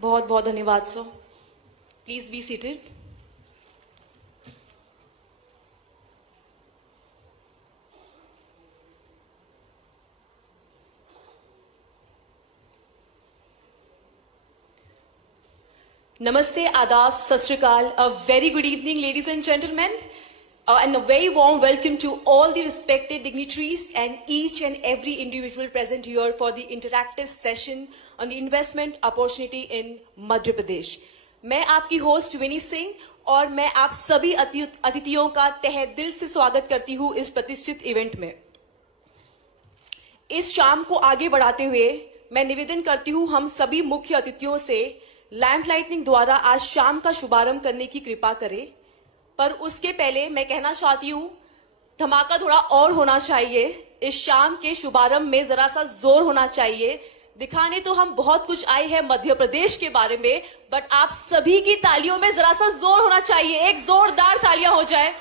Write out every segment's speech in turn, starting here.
बहुत बहुत धन्यवाद sir. Please be seated. Namaste, Adab, Sat Shri Akal. A very good evening, ladies and gentlemen, and a very warm welcome to all the respected dignitaries and each and every individual present here for the interactive session on the investment opportunity in Madhya Pradesh. मैं आपकी host विनी सिंह और मैं आप सभी अतिथियों का तहे दिल से स्वागत करती हूँ इस प्रतिष्ठित इवेंट में। इस शाम को आगे बढ़ाते हुए मैं निवेदन करती हूँ हम सभी मुख्य अतिथियों से लैंप लाइटनिंग द्वारा आज शाम का शुभारंभ करने की कृपा करें। पर उसके पहले मैं कहना चाहती हूँ धमाका थोड़ा और होना चाहिए। इस शाम के शुभारंभ में जरा सा जोर होना चाहिए। दिखाने तो हम बहुत कुछ आए हैं मध्य प्रदेश के बारे में, बट आप सभी की तालियों में जरा सा जोर होना चाहिए। एक जोरदार तालियां हो जाए।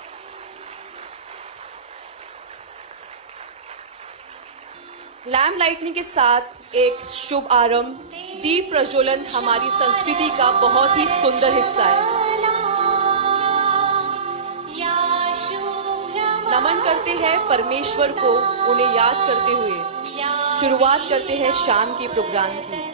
लैंप लाइटनिंग के साथ एक शुभ आरंभ, दीप प्रज्वलन हमारी संस्कृति का बहुत ही सुंदर हिस्सा है। नमन करते हैं परमेश्वर को, उन्हें याद करते हुए शुरुआत करते हैं शाम के प्रोग्राम की।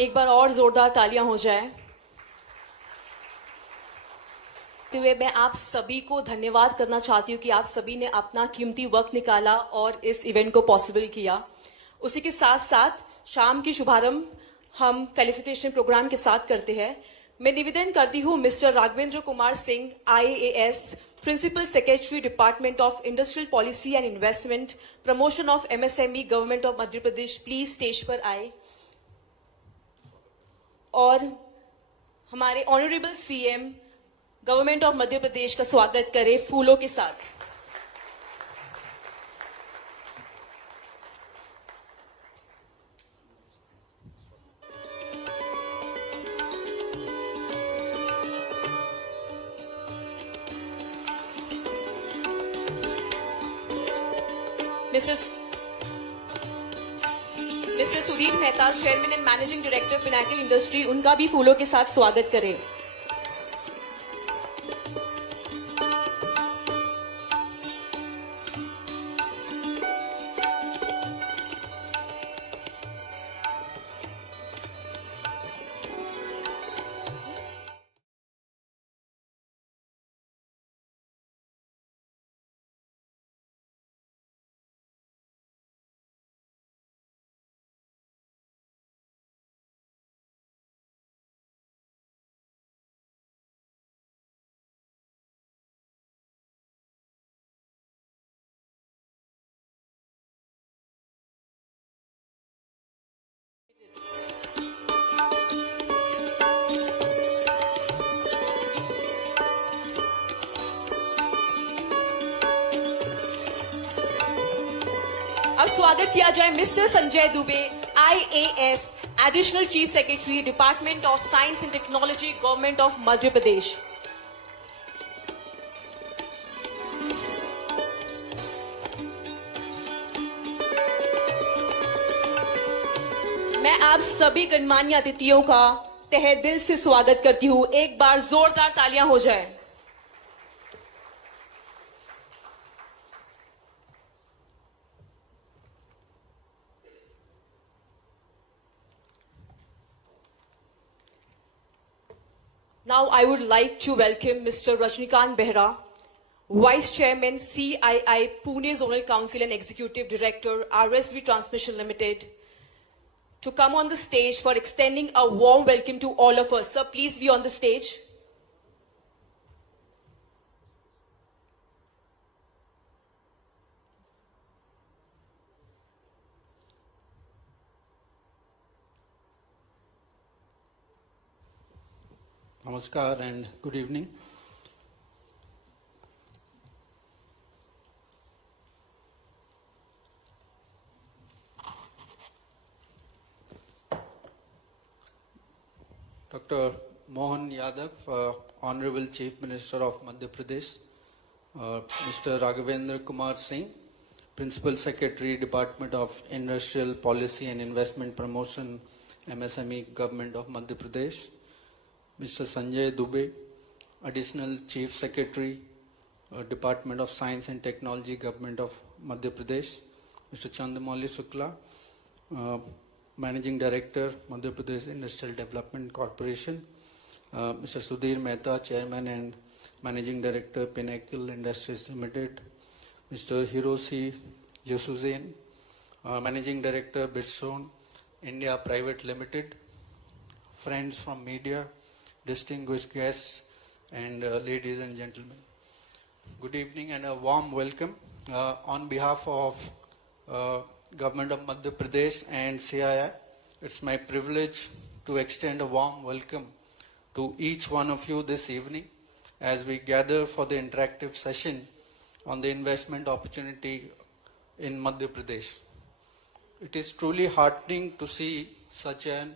एक बार और जोरदार तालियां हो जाए। मैं आप सभी को धन्यवाद करना चाहती हूं कि आप सभी ने अपना कीमती वक्त निकाला और इस इवेंट को पॉसिबल किया। उसी के साथ साथ शाम की शुभारंभ हम फेलिसिटेशन प्रोग्राम के साथ करते हैं। मैं निवेदन करती हूं mister Raghavendra Kumar Singh, IAS, principal secretary, department of industrial policy and investment, promotion of MSME, government of Madhya Pradesh, please stage पर आए और हमारे honourable CM government of Madhya Pradesh का स्वागत करें फूलों के साथ। Mister Sudeep Mehta, chairman and managing director Pinnacle industry, उनका भी फूलों के साथ स्वागत करें। अब स्वागत किया जाए mister Sanjay Dubey, IAS, additional chief secretary, department of science and technology, government of Madhya Pradesh. मैं आप सभी गणमान्य अतिथियों का तहे दिल से स्वागत करती हूं। एक बार जोरदार तालियां हो जाए। Now I would like to welcome Mr. Rajnikant Behra, Vice Chairman, CII, Pune Zonal Council and Executive Director, RSV Transmission Limited, to come on the stage for extending a warm welcome to all of us. Sir, please be on the stage. Namaskar and good evening. Dr. Mohan Yadav, Honorable Chief Minister of Madhya Pradesh, Mr. Raghavendra Kumar Singh, Principal Secretary, Department of Industrial Policy and Investment Promotion, MSME, Government of Madhya Pradesh, Mr. Sanjay Dubey, Additional Chief Secretary, Department of Science and Technology, Government of Madhya Pradesh, Mr. Chandramouli Shukla, Managing Director, Madhya Pradesh Industrial Development Corporation, Mr. Sudhir Mehta, Chairman and Managing Director, Pinnacle Industries Limited, Mr. Hiroshi Yusuzen, Managing Director, Bitstone India Private Limited, friends from media, distinguished guests, and ladies and gentlemen. Good evening and a warm welcome. On behalf of Government of Madhya Pradesh and CII, it's my privilege to extend a warm welcome to each one of you this evening as we gather for the interactive session on the investment opportunity in Madhya Pradesh. It is truly heartening to see such an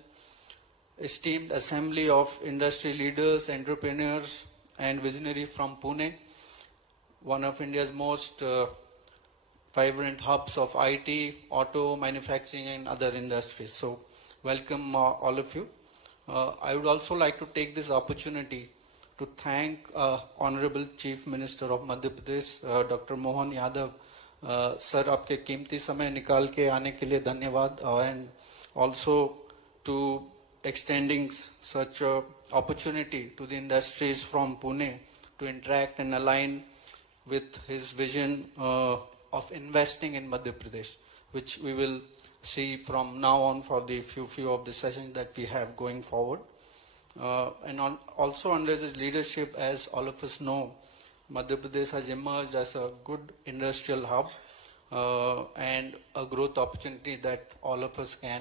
esteemed assembly of industry leaders, entrepreneurs and visionaries from Pune, one of India's most vibrant hubs of IT, auto, manufacturing and other industries. So welcome all of you. I would also like to take this opportunity to thank Honorable Chief Minister of Madhya Pradesh, Dr. Mohan Yadav. Sir, आपके कीमती समय निकाल के आने के लिए धन्यवाद, and also to extending such a opportunity to the industries from Pune to interact and align with his vision of investing in Madhya Pradesh, which we will see from now on for the few of the sessions that we have going forward. Also under his leadership, as all of us know, Madhya Pradesh has emerged as a good industrial hub and a growth opportunity that all of us can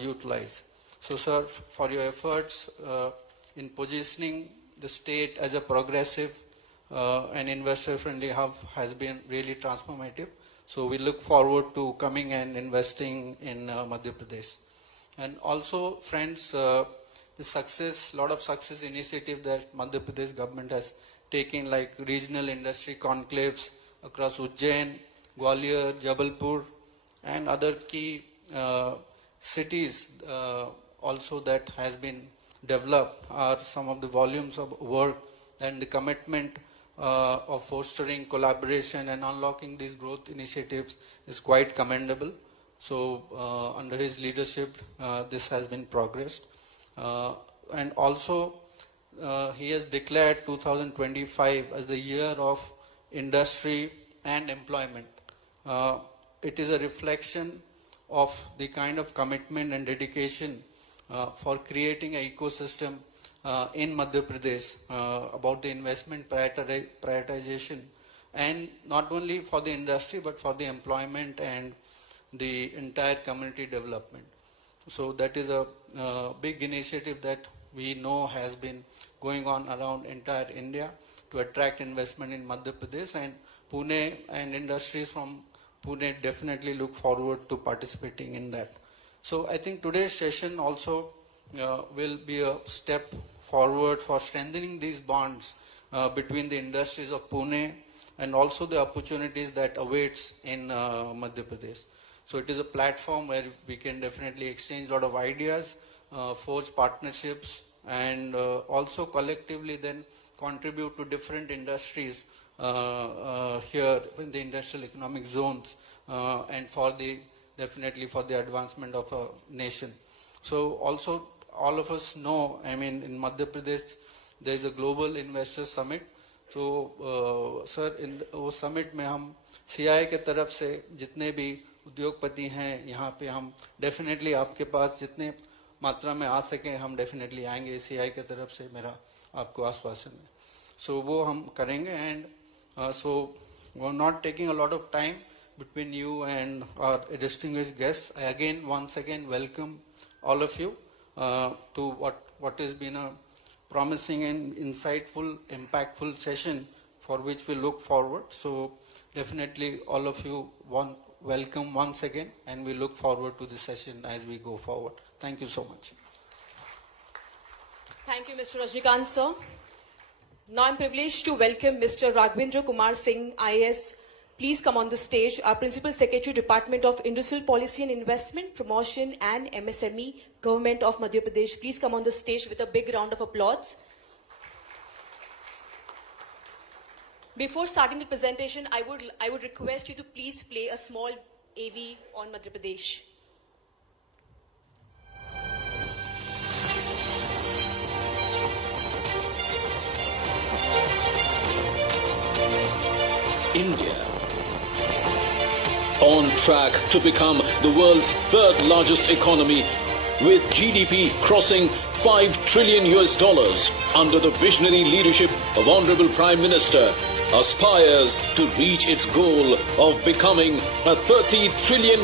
utilize. So sir, for your efforts in positioning the state as a progressive and investor-friendly hub has been really transformative. So we look forward to coming and investing in Madhya Pradesh. And also, friends, the success, lot of success initiative that Madhya Pradesh government has taken, like regional industry conclaves across Ujjain, Gwalior, Jabalpur, and other key cities also that has been developed, are some of the volumes of work and the commitment of fostering collaboration and unlocking these growth initiatives is quite commendable. So under his leadership, this has been progressed. And also, he has declared 2025 as the year of industry and employment. It is a reflection of the kind of commitment and dedication for creating an ecosystem in Madhya Pradesh about the investment prioritization, and not only for the industry but for the employment and the entire community development. So that is a big initiative that we know has been going on around entire India to attract investment in Madhya Pradesh, and Pune and industries from Pune definitely look forward to participating in that. So I think today's session also will be a step forward for strengthening these bonds between the industries of Pune and also the opportunities that awaits in Madhya Pradesh. So it is a platform where we can definitely exchange a lot of ideas, forge partnerships, and also collectively then contribute to different industries here in the industrial economic zones and for the definitely for the advancement of a nation. So also all of us know, I mean, in Madhya Pradesh there is a global investor summit. So sir, in वो summit में हम CI के तरफ से जितने भी उद्योगपति हैं यहाँ पे, हम डेफिनेटली आपके पास जितने मात्रा में आ सके हम डेफिनेटली आएंगे, ACI की तरफ से मेरा आपको आश्वासन है. सो वो हम करेंगे. And so we are not taking a lot of time between you and our distinguished guests. I once again welcome all of you to what has been a promising and insightful, impactful session for which we look forward. So definitely all of you welcome once again, and we look forward to this session as we go forward. Thank you so much. Thank you, Mr. Rajnikant, sir. Now I'm privileged to welcome Mr. Raghvendra Kumar Singh, IAS. Please come on the stage. Our Principal Secretary, Department of Industrial Policy and Investment, Promotion and MSME, Government of Madhya Pradesh. Please come on the stage with a big round of applause. Before starting the presentation, I would request you to please play a small AV on Madhya Pradesh. India, on track to become the world's third largest economy, with GDP crossing $5 trillion under the visionary leadership of Honorable Prime Minister, aspires to reach its goal of becoming a $30 trillion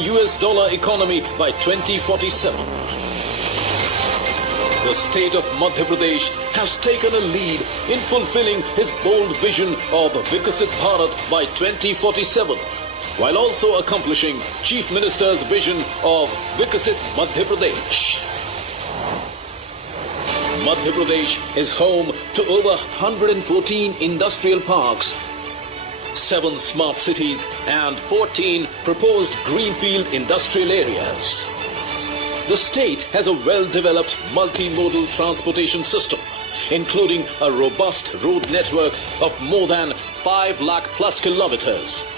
economy by 2047. The state of Madhya Pradesh has taken a lead in fulfilling his bold vision of Vikasit Bharat by 2047, while also accomplishing Chief Minister's vision of Vikasit Madhya Pradesh. Madhya Pradesh is home to over 114 industrial parks, 7 smart cities and 14 proposed greenfield industrial areas. The state has a well-developed multimodal transportation system, including a robust road network of more than 5 lakh plus kilometers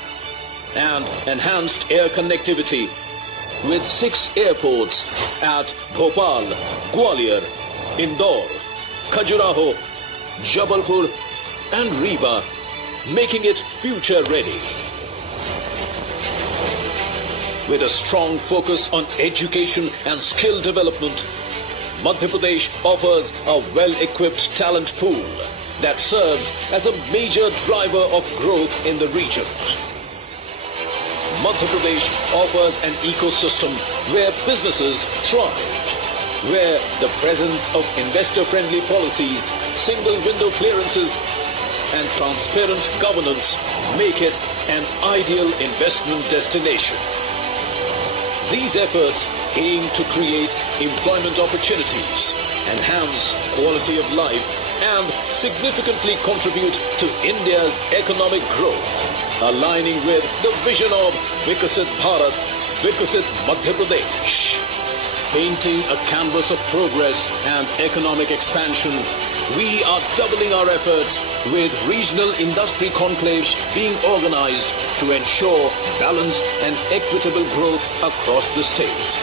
and enhanced air connectivity with 6 airports at Bhopal, Gwalior, Indore, Khajuraho, Jabalpur and Rewa, making it future ready. With a strong focus on education and skill development, Madhya Pradesh offers a well-equipped talent pool that serves as a major driver of growth in the region. Madhya Pradesh offers an ecosystem where businesses thrive, where the presence of investor-friendly policies, single window clearances and transparent governance make it an ideal investment destination. These efforts aim to create employment opportunities, enhance quality of life, and significantly contribute to India's economic growth, aligning with the vision of Vikasit Bharat, Vikasit Madhya Pradesh. Painting a canvas of progress and economic expansion, we are doubling our efforts with regional industry conclaves being organized to ensure balanced and equitable growth across the state.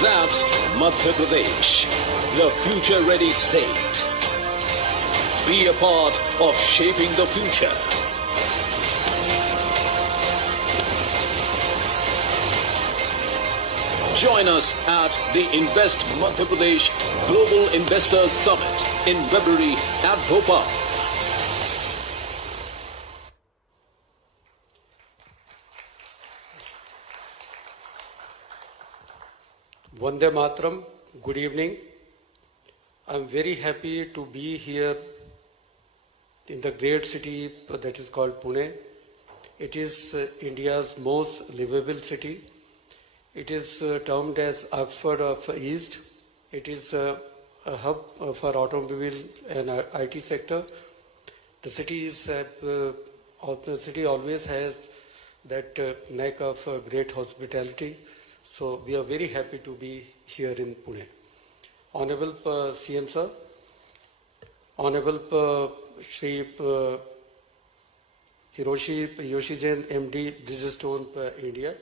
That's Madhya Pradesh, the future-ready state. Be a part of shaping the future. Join us at the Invest Madhya Pradesh Global Investors Summit in February at Bhopal. Vande Mataram, good evening. I'm very happy to be here in the great city that is called Pune. It is India's most livable city. It is termed as Oxford of East. It is a hub for automobile and IT sector. The city always has that knack of great hospitality. So we are very happy to be here in Pune. Honorable CM Sir, Honorable Shri Hiroshi Yoshigen MD, Bridgestone India,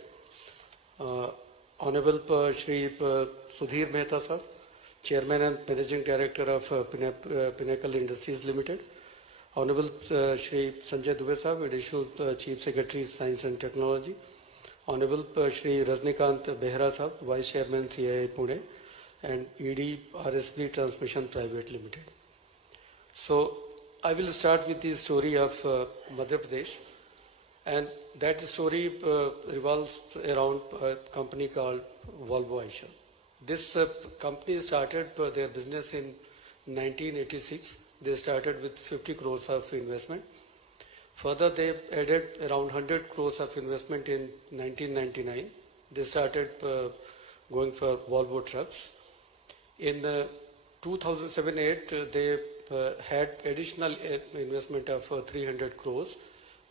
Honorable Shri Sudhir Mehta Sir, Chairman and Managing Director of Pinnacle Industries Limited, Honorable Shri Sanjay Dubey Sahab, Additional Chief Secretary, Science and Technology. Honorable Shri Rajnikant Behra Sahab, Vice Chairman, CII Pune, and ED RSB Transmission Private Limited. So I will start with the story of Madhya Pradesh, and that story revolves around a company called Volvo Eicher. This company started their business in 1986. They started with 50 crores of investment. Further, they added around 100 crores of investment in 1999. They started going for Volvo trucks. In 2007-8, they had additional investment of 300 crores,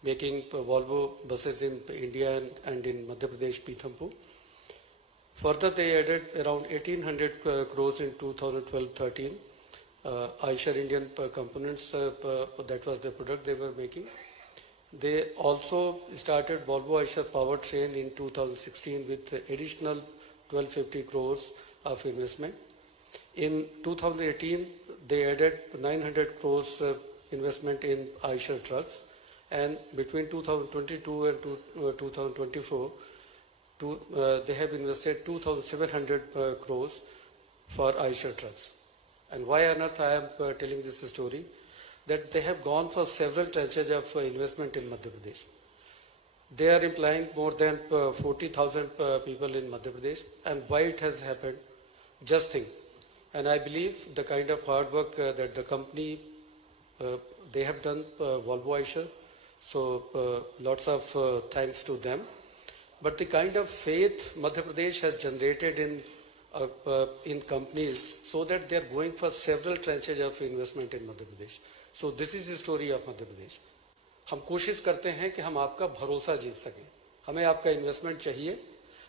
making Volvo buses in India and in Madhya Pradesh, Pithampur. Further, they added around 1800 crores in 2012-13. Eicher Indian components, that was the product they were making. They also started Volvo Eicher powertrain in 2016 with additional 1250 crores of investment. In 2018, they added 900 crores investment in Eicher trucks, and between 2022 and 2024, they have invested 2,700 crores for Eicher trucks. And why on earth I am telling this story? That they have gone for several tranches of investment in Madhya Pradesh. They are employing more than 40,000 people in Madhya Pradesh. And why it has happened? Just think. And I believe the kind of hard work that the company, they have done, Volvo Eicher, so lots of thanks to them. But the kind of faith Madhya Pradesh has generated in companies, so that they are going for several tranches of investment in Madhya Pradesh. So this is the story of Madhya Pradesh. हम कोशिश करते हैं कि हम आपका भरोसा जीत सकें. हमें आपका इन्वेस्टमेंट चाहिए,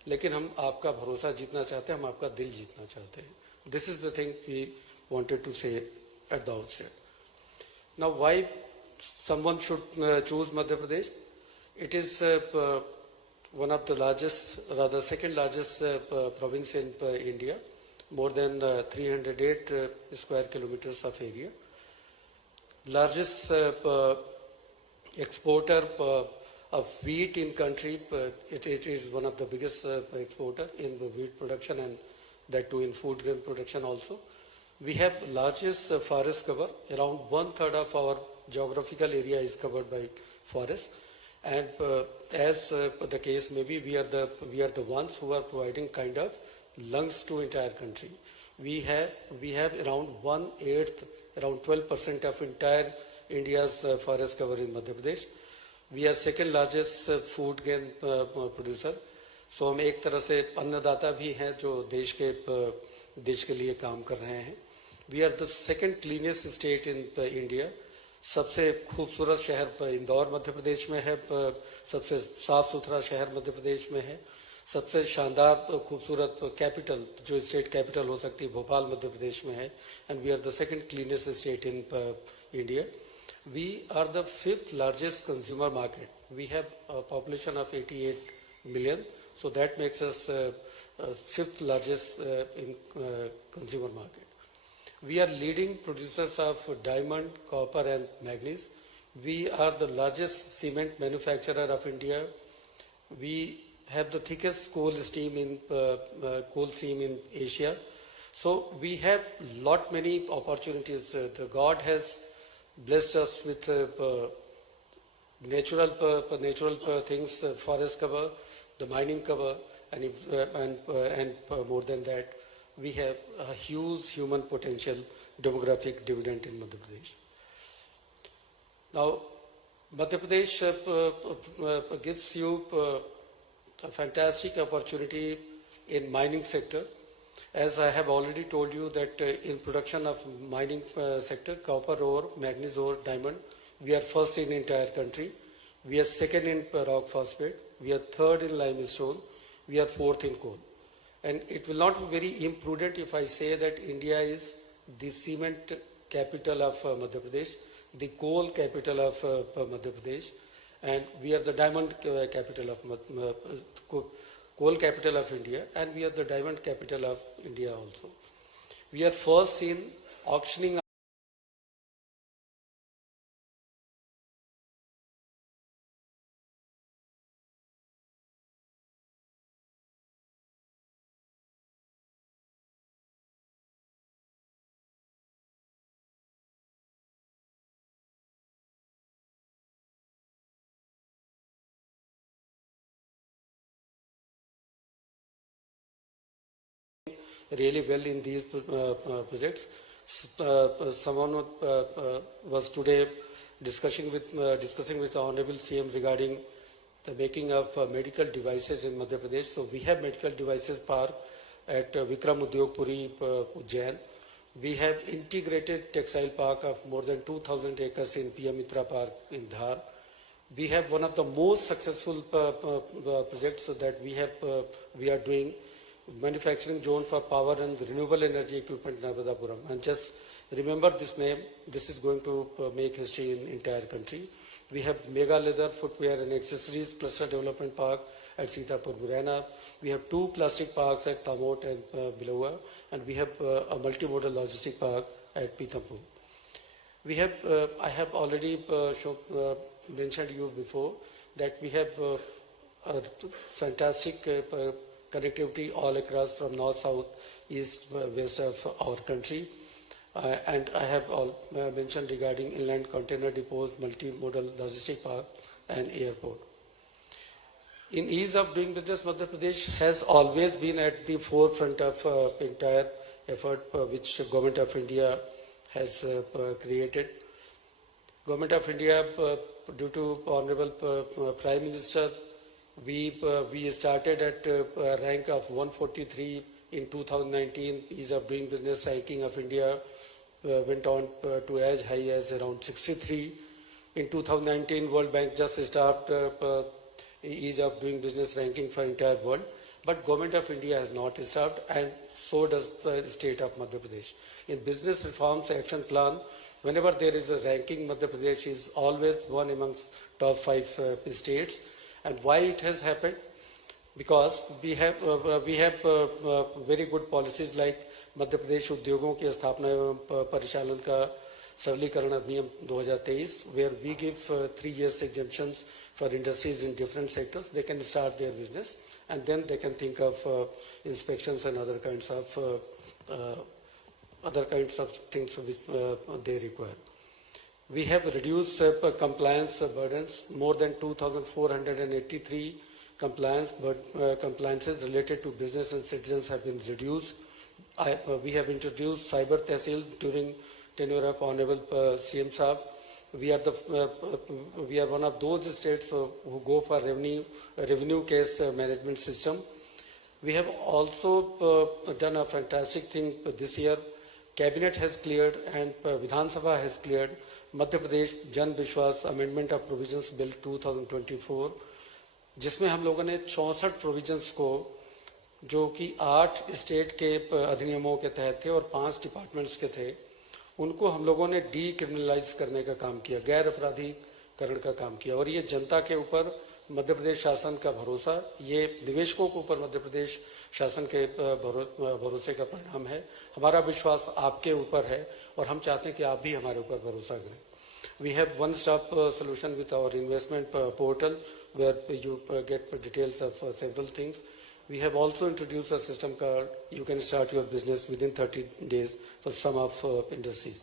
लेकिन हम आपका भरोसा जीतना चाहते हैं, हम आपका दिल जीतना चाहते हैं. This is the thing we wanted to say at the outset. Now, why someone should choose Madhya Pradesh? It is one of the largest, rather second largest province in India, more than 308 square kilometers of area. Largest exporter of wheat in country. It is one of the biggest exporter in the wheat production, and that too in food grain production also. We have largest forest cover. Around 1/3 of our geographical area is covered by forest. And as the case may be, we are the ones who are providing kind of lungs to entire country. We have around 1/8, around 12% of entire India's forest cover in Madhya Pradesh. We are second largest food grain producer. So हम एक तरह से अन्नदाता भी हैं जो देश के लिए काम कर रहे हैं. We are the second cleanest state in India. सबसे खूबसूरत शहर इंदौर मध्य प्रदेश में है, सबसे साफ सुथरा शहर मध्य प्रदेश में है, सबसे शानदार खूबसूरत कैपिटल जो स्टेट कैपिटल हो सकती है भोपाल मध्य प्रदेश में है. And we are the second cleanest state in India. We are the fifth largest consumer market. We have a population of 88 million, so that makes us fifth largest in consumer market. We are leading producers of diamond, copper and manganese. We are the largest cement manufacturer of India. We have the thickest coal seam in Asia. So we have many opportunities. The God has blessed us with natural things, forest cover, the mining cover, and more than that, we have a huge human potential demographic dividend in Madhya Pradesh. Now, Madhya Pradesh gives you a fantastic opportunity in mining sector. As I have already told you that in production of mining sector, copper ore, manganese ore, diamond, we are first in entire country. We are second in rock phosphate. We are third in limestone. We are fourth in coal. And it will not be very imprudent if I say that India is the cement capital of Madhya Pradesh, the coal capital of Madhya Pradesh, and we are the diamond capital of coal capital of India, and we are the diamond capital of India also. We are first in auctioning really well in these projects. Someone was today discussing with the Honorable CM regarding the making of medical devices in Madhya Pradesh. So we have medical devices park at Vikram Udyog Puri, Ujjain. We have integrated textile park of more than 2,000 acres in PM Mitra Park in Dhar. We have one of the most successful projects that we are doing, manufacturing zone for power and renewable energy equipment in Narmadapuram. And just remember this name, this is going to make history in entire country. We have mega leather, footwear and accessories cluster development park at Sitapur, Murena. We have 2 plastic parks at Tamot and Bilaua, and we have a multimodal logistic park at Pithampur. We have, I have already mentioned to you before that we have a fantastic connectivity all across from north, south, east, west of our country. And I have mentioned regarding inland container depots, multimodal logistic park and airport. In ease of doing business, Madhya Pradesh has always been at the forefront of entire effort which Government of India has created. Government of India, due to Honorable Prime Minister, we started at rank of 143 in 2019. Ease of doing business ranking of India went on to as high as around 63. In 2019, World Bank just started ease of doing business ranking for entire world. But Government of India has not stopped, and so does the state of Madhya Pradesh. In Business Reforms Action Plan, whenever there is a ranking, Madhya Pradesh is always one amongst top 5 states. And why it has happened? Because we have very good policies like Madhya Pradesh उद्योगों की स्थापना एवं परिचालन का सरलीकरण अधिनियम 2023, where we give 3 years exemptions for industries in different sectors. They can start their business and then they can think of inspections and other kinds of things which they require. We have reduced compliance burdens. More than 2,483 compliances related to business and citizens have been reduced. We have introduced Cyber Tehsil during tenure of Honorable CM Saab. We are one of those states who go for revenue case management system. We have also done a fantastic thing this year. Cabinet has cleared and Vidhan Sabha has cleared Madhya Pradesh Jan Vishwas Amendment of Provisions Bill 2024, जिसमें हम लोगों ने 64 provisions को जो कि 8 state के अधिनियमों के तहत थे और 5 डिपार्टमेंट्स के थे, उनको हम लोगों ने डीक्रिमिनलाइज करने का काम किया, गैर अपराधीकरण का काम किया. और ये जनता के ऊपर मध्य प्रदेश शासन का भरोसा, ये निवेशकों के ऊपर मध्य प्रदेश शासन के भरोसे का परिणाम है. हमारा विश्वास आपके ऊपर है और हम चाहते हैं कि आप भी हमारे ऊपर भरोसा करें. We have one-stop solution with our investment portal where you get details of several things. We have also introduced a system called you can start your business within 30 days for some of industries.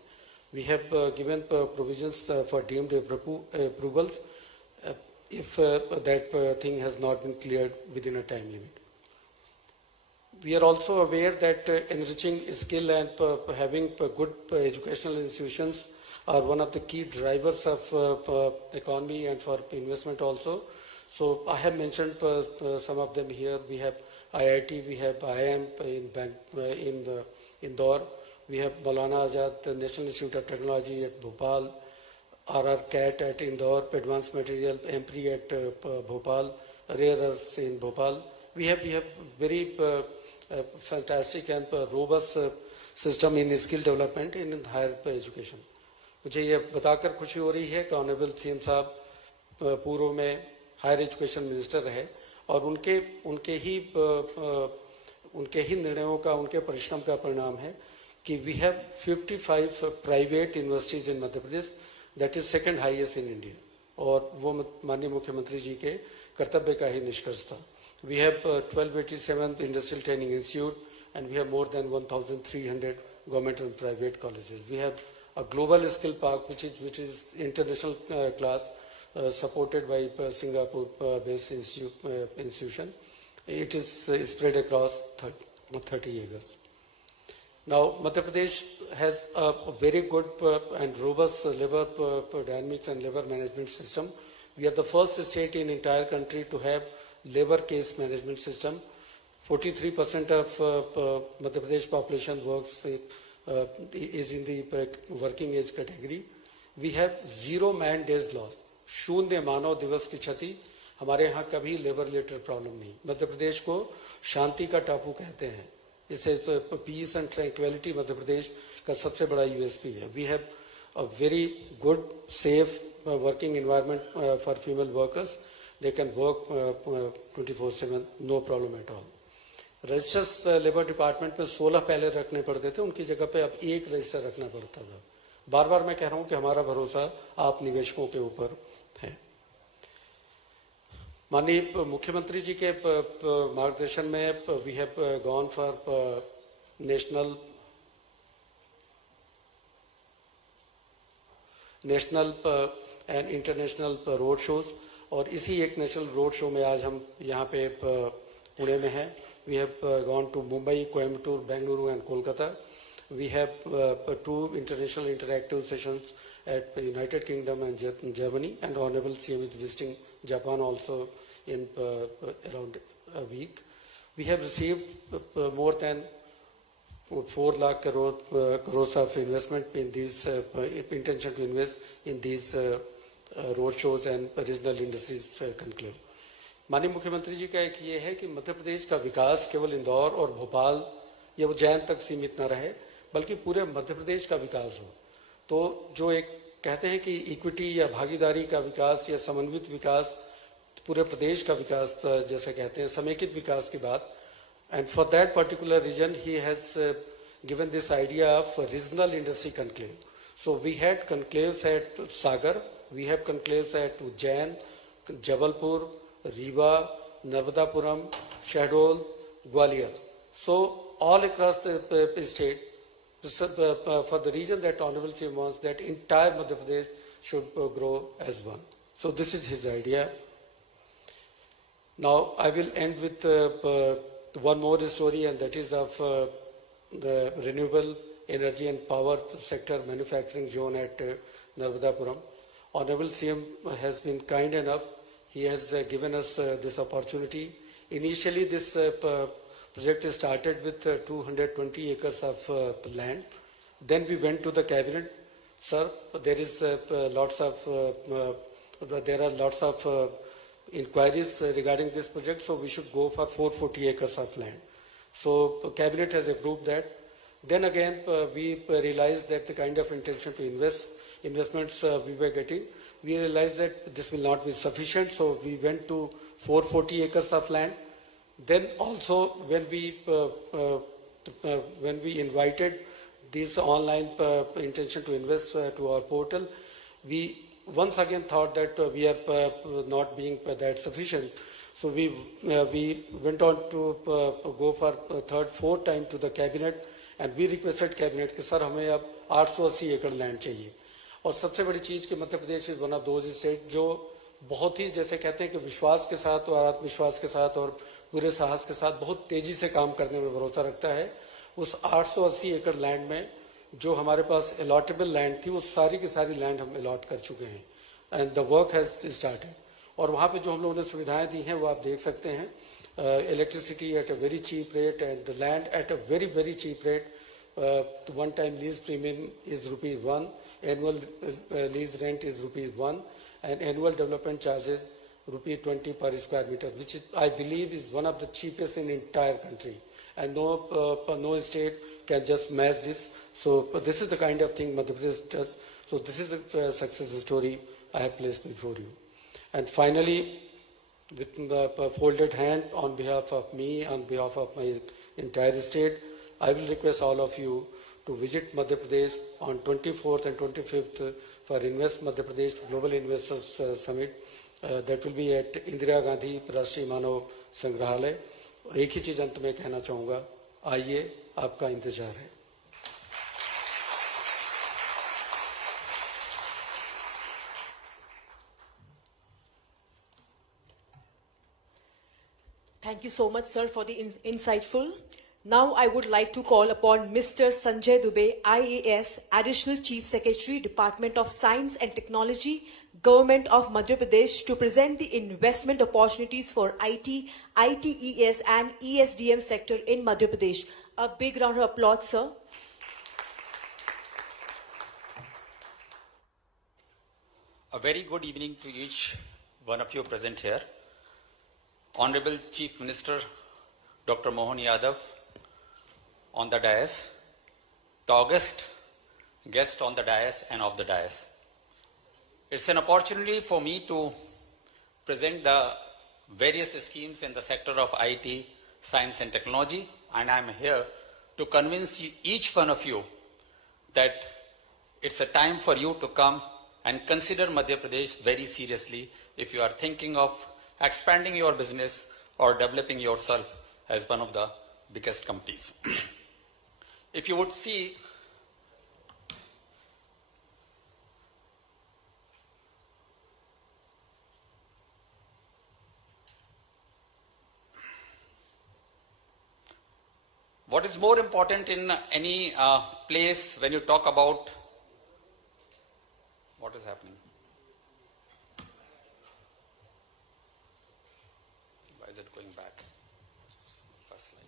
We have given provisions for deemed approvals if that thing has not been cleared within a time limit. We are also aware that enriching skill and having good educational institutions are one of the key drivers of economy and for investment also. So I have mentioned some of them here. We have IIT, we have IIM in Indore, we have Maulana Azad, the National Institute of Technology at Bhopal, RR-CAT at Indore, Advanced Material, EMPRI at Bhopal, Rare Earths in Bhopal. We have very fantastic and robust system in skill development in higher education. मुझे ये बताकर खुशी हो रही है कि honourable CM साहब पूर्व में हायर एजुकेशन मिनिस्टर रहे और उनके ही निर्णयों का, उनके परिश्रम का परिणाम है कि we have 55 private universities in Madhya Pradesh, that is second highest in India. और वो माननीय मुख्यमंत्री जी के कर्तव्य का ही निष्कर्ष था. We have 1287 industrial training institute and we have more than 1300 government and private colleges. We have a global skill park which is international class, supported by Singapore based institution. It is spread across 30 acres. Now, Madhya Pradesh has a very good and robust labor dynamics and labor management system. We are the first state in entire country to have labor case management system. 43% of Madhya Pradesh population works is in the working age category. We have 0 man days lost. शून्य मानव दिवस की क्षति. हमारे यहाँ कभी labour related problem नहीं. मध्य प्रदेश को शांति का टापू कहते हैं. इससे peace and tranquillity Madhya Pradesh का सबसे बड़ा यूएसपी है. We have a very good safe working environment for female workers. They can work 24/7, no problem at all. Registers labour department में 16 पहले रखने पड़ते थे, उनकी जगह पे अब 1 रजिस्टर रखना पड़ता था. बार बार मैं कह रहा हूं कि हमारा भरोसा आप निवेशकों के ऊपर है. माननीय मुख्यमंत्री जी के मार्गदर्शन में we have gone for national and international road shows. और इसी एक नेशनल रोड शो में आज हम यहाँ पे पुणे में हैं. We have gone to Mumbai, Coimbatore, Bengaluru and Kolkata. We have 2 international interactive sessions at the United Kingdom and Germany, and Honorable CM is visiting Japan also in around a week. We have received more than 4 lakh crores of investment in these, intention to invest in these road shows and regional industries conclave. माननीय मुख्यमंत्री जी का एक ये है कि मध्य प्रदेश का विकास केवल इंदौर और भोपाल या उज्जैन तक सीमित न रहे, बल्कि पूरे मध्य प्रदेश का विकास हो. तो जो एक कहते हैं कि इक्विटी या भागीदारी का विकास या समन्वित विकास, पूरे प्रदेश का विकास जैसे कहते हैं, समेकित विकास की बात. And for that particular region he has given this idea of regional industry conclave. So we had conclaves at Sagar, we have conclaves at Ujjain, Jabalpur, Rewa, Narmadapuram, Shahdol, Gwalior. So all across the state, for the region that Honorable CM wants, that entire Madhya Pradesh should grow as one. So this is his idea. Now I will end with one more story, and that is of the renewable energy and power sector manufacturing zone at Narmadapuram. Honorable CM has been kind enough. He has given us this opportunity. Initially, this project started with 220 acres of land. Then we went to the cabinet. Sir, there are lots of inquiries regarding this project, so we should go for 440 acres of land. So cabinet has approved that. Then again, we realized that the kind of intention to investments we were getting, we realized that this will not be sufficient, so we went to 440 acres of land. Then also when we invited this online intention to invest to our portal, we once again thought that we are not being that sufficient. So we went on to go for third, fourth time to the cabinet, and we requested cabinet कि sir हमें अब 880 एकड़ land चाहिए. और सबसे बड़ी चीज़ कि Madhya Pradesh is one of those state जो बहुत ही जैसे कहते हैं कि विश्वास के साथ और आत्मविश्वास के साथ और पूरे साहस के साथ बहुत तेजी से काम करने में भरोसा रखता है. उस 880 एकड़ लैंड में जो हमारे पास अलॉटेबल लैंड थी, वो सारी की सारी लैंड हम अलॉट कर चुके हैं, and the work has started. और वहाँ पे जो हम लोगों ने सुविधाएं दी हैं वो आप देख सकते हैं. Electricity at a very cheap rate and the land at a very very cheap rate. One time lease premium is ₹1, annual lease rent is ₹1, and annual development charges ₹20 per square meter, which is, I believe is one of the cheapest in entire country, and no state can just match this. So this is the kind of thing Madhya Pradesh does. So this is the success story I have placed before you. And finally, with the folded hand, on behalf of me, on behalf of my entire state, I will request all of you to visit Madhya Pradesh on 24th and 25th for Invest Madhya Pradesh Global Investors Summit. That will be at Indira Gandhi राष्ट्रीय मानव संग्रहालय. और एक ही चीज अंत में कहना चाहूँगा, आइए, आपका इंतजार है. Thank you so much, sir, for the insightful. Now I would like to call upon Mr. Sanjay Dubey, IAS, Additional Chief Secretary, Department of Science and Technology, Government of Madhya Pradesh, to present the investment opportunities for IT, ITES and ESDM sector in Madhya Pradesh. A big round of applause, sir. A very good evening to each one of you present here. Honorable Chief Minister Dr. Mohan Yadav on the dais, the august guest on the dais and off the dais. It's an opportunity for me to present the various schemes in the sector of IT, science and technology, and I'm here to convince each one of you that it's a time for you to come and consider Madhya Pradesh very seriously if you are thinking of expanding your business or developing yourself as one of the biggest companies. If you would see, what is more important in any place when you talk about what is happening? Why is it going back? First slide.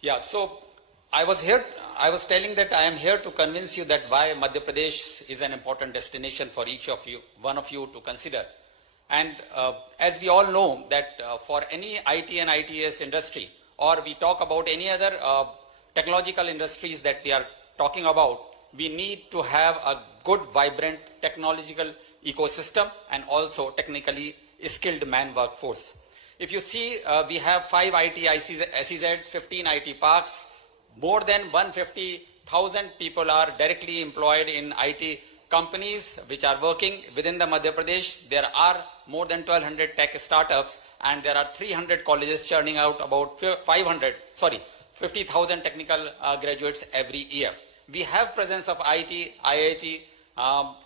Yeah, so I was telling that I am here to convince you that why Madhya Pradesh is an important destination for each of you, one of you to consider. And as we all know that for any IT and ITS industry, or we talk about any other technological industries that we are talking about, we need to have a good, vibrant technological ecosystem and also technically skilled man workforce. If you see, we have 5 IT SEZs, 15 IT parks, more than 150,000 people are directly employed in IT companies which are working within the Madhya Pradesh. There are more than 1,200 tech startups and there are 300 colleges churning out about 50,000 technical graduates every year. We have presence of IT, IIT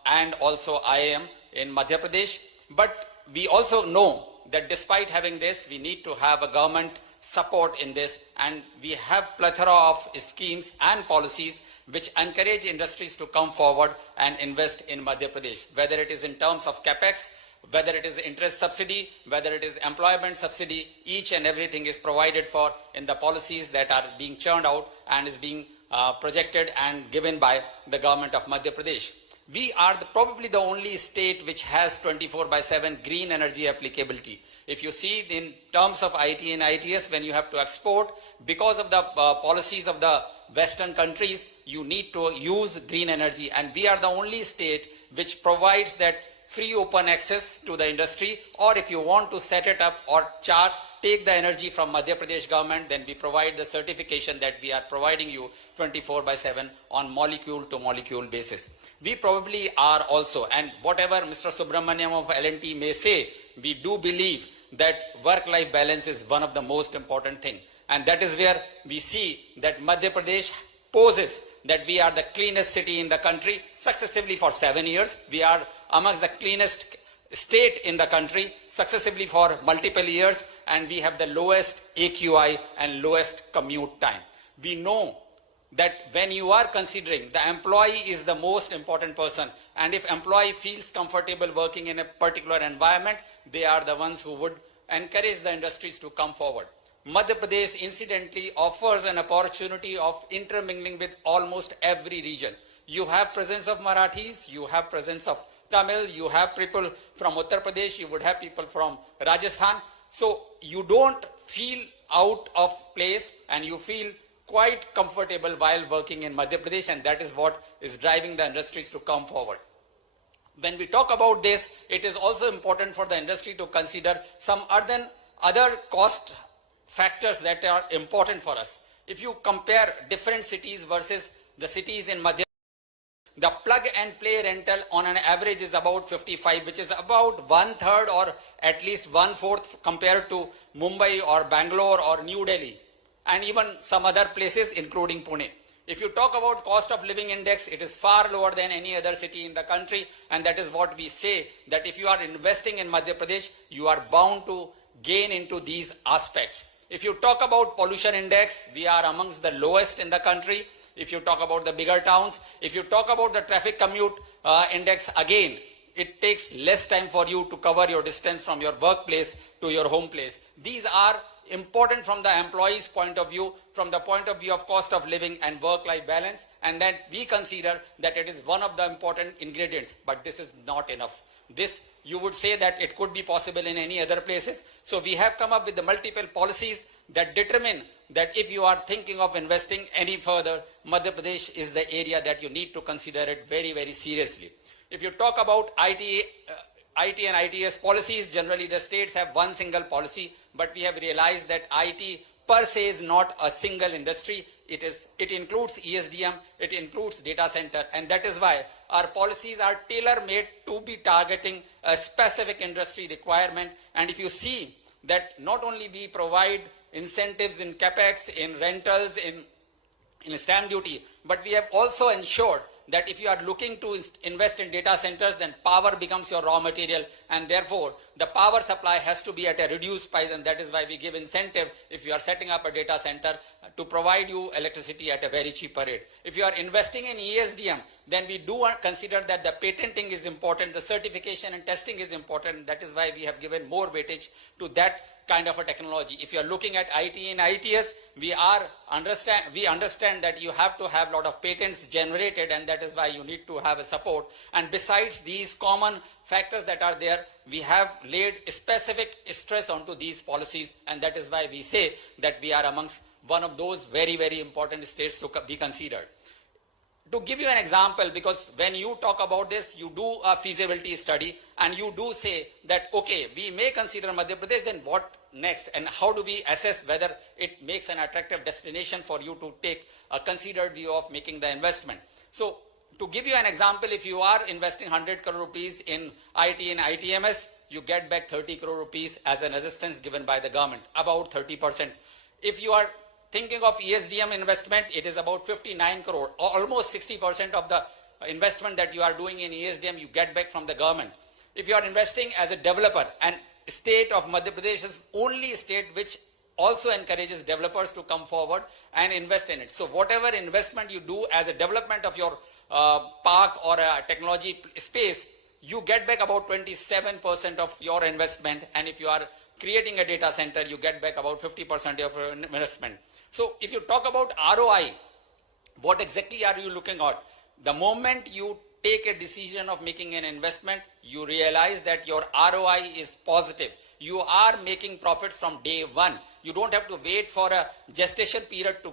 and also IIM in Madhya Pradesh, but we also know that despite having this, we need to have a government support in this, and we have plethora of schemes and policies which encourage industries to come forward and invest in Madhya Pradesh, whether it is in terms of capex, whether it is interest subsidy, whether it is employment subsidy, each and everything is provided for in the policies that are being churned out and is being projected and given by the government of Madhya Pradesh. We are probably the only state which has 24/7 green energy applicability. If you see in terms of IT and ITS, when you have to export, because of the policies of the Western countries, you need to use green energy. And we are the only state which provides that free open access to the industry, or if you want to set it up or take the energy from Madhya Pradesh government, then we provide the certification that we are providing you 24/7 on molecule to molecule basis. We probably are also, and whatever Mr. Subramaniam of L&T may say, we do believe that work-life balance is one of the most important thing. And that is where we see that Madhya Pradesh poses that we are the cleanest city in the country successively for 7 years. We are amongst the cleanest state in the country successively for multiple years, and we have the lowest AQI and lowest commute time. We know that when you are considering, the employee is the most important person, and if employee feels comfortable working in a particular environment, they are the ones who would encourage the industries to come forward. Madhya Pradesh incidentally offers an opportunity of intermingling with almost every region. You have presence of Marathis, you have presence of Tamil, you have people from Uttar Pradesh, you would have people from Rajasthan. So you don't feel out of place and you feel quite comfortable while working in Madhya Pradesh, and that is what is driving the industries to come forward. When we talk about this, it is also important for the industry to consider some other cost factors that are important for us. If you compare different cities versus the cities in Madhya, the plug and play rental on an average is about 55, which is about 1/3 or at least 1/4 compared to Mumbai or Bangalore or New Delhi. and even some other places, including Pune. If you talk about cost of living index, it is far lower than any other city in the country, and that is what we say, that if you are investing in Madhya Pradesh, you are bound to gain into these aspects. If you talk about pollution index, we are amongst the lowest in the country. If you talk about the bigger towns, if you talk about the traffic commute index, again, it takes less time for you to cover your distance from your workplace to your home place. These are important from the employee's point of view, from the point of view of cost of living and work-life balance, and that we consider that it is one of the important ingredients, but this is not enough. This, you would say that it could be possible in any other places. So we have come up with the multiple policies that determine that if you are thinking of investing any further, Madhya Pradesh is the area that you need to consider it very, very seriously. If you talk about IT and ITS policies, generally the states have one single policy, but we have realized that IT per se is not a single industry. It includes ESDM, it includes data center, and that is why our policies are tailor-made to be targeting a specific industry requirement. And if you see that not only we provide incentives in capex, in rentals, in stamp duty, but we have also ensured that if you are looking to invest in data centers, then power becomes your raw material, and therefore the power supply has to be at a reduced price, and that is why we give incentive if you are setting up a data center to provide you electricity at a very cheaper rate. If you are investing in ESDM, then we do consider that the patenting is important, the certification and testing is important. That is why we have given more weightage to that kind of a technology. If you are looking at IT and ITS, we understand that you have to have a lot of patents generated, and that is why you need to have a support. And besides these common factors that are there, we have laid specific stress onto these policies, and that is why we say that we are amongst one of those very, very important states to be considered. To give you an example, because when you talk about this, you do a feasibility study and you do say that, okay, we may consider Madhya Pradesh, then what next? And how do we assess whether it makes an attractive destination for you to take a considered view of making the investment? So to give you an example, if you are investing 100 crore rupees in IT and ITMS, you get back 30 crore rupees as an assistance given by the government, about 30%. If you are thinking of ESDM investment, it is about 59 crore, almost 60% of the investment that you are doing in ESDM, you get back from the government. If you are investing as a developer, and state of Madhya Pradesh is only state which also encourages developers to come forward and invest in it. So whatever investment you do as a development of your park or a technology space, you get back about 27% of your investment. And if you are creating a data center, you get back about 50% of your investment. So if you talk about ROI, what exactly are you looking at? The moment you take a decision of making an investment, you realize that your ROI is positive. You are making profits from day one. You don't have to wait for a gestation period to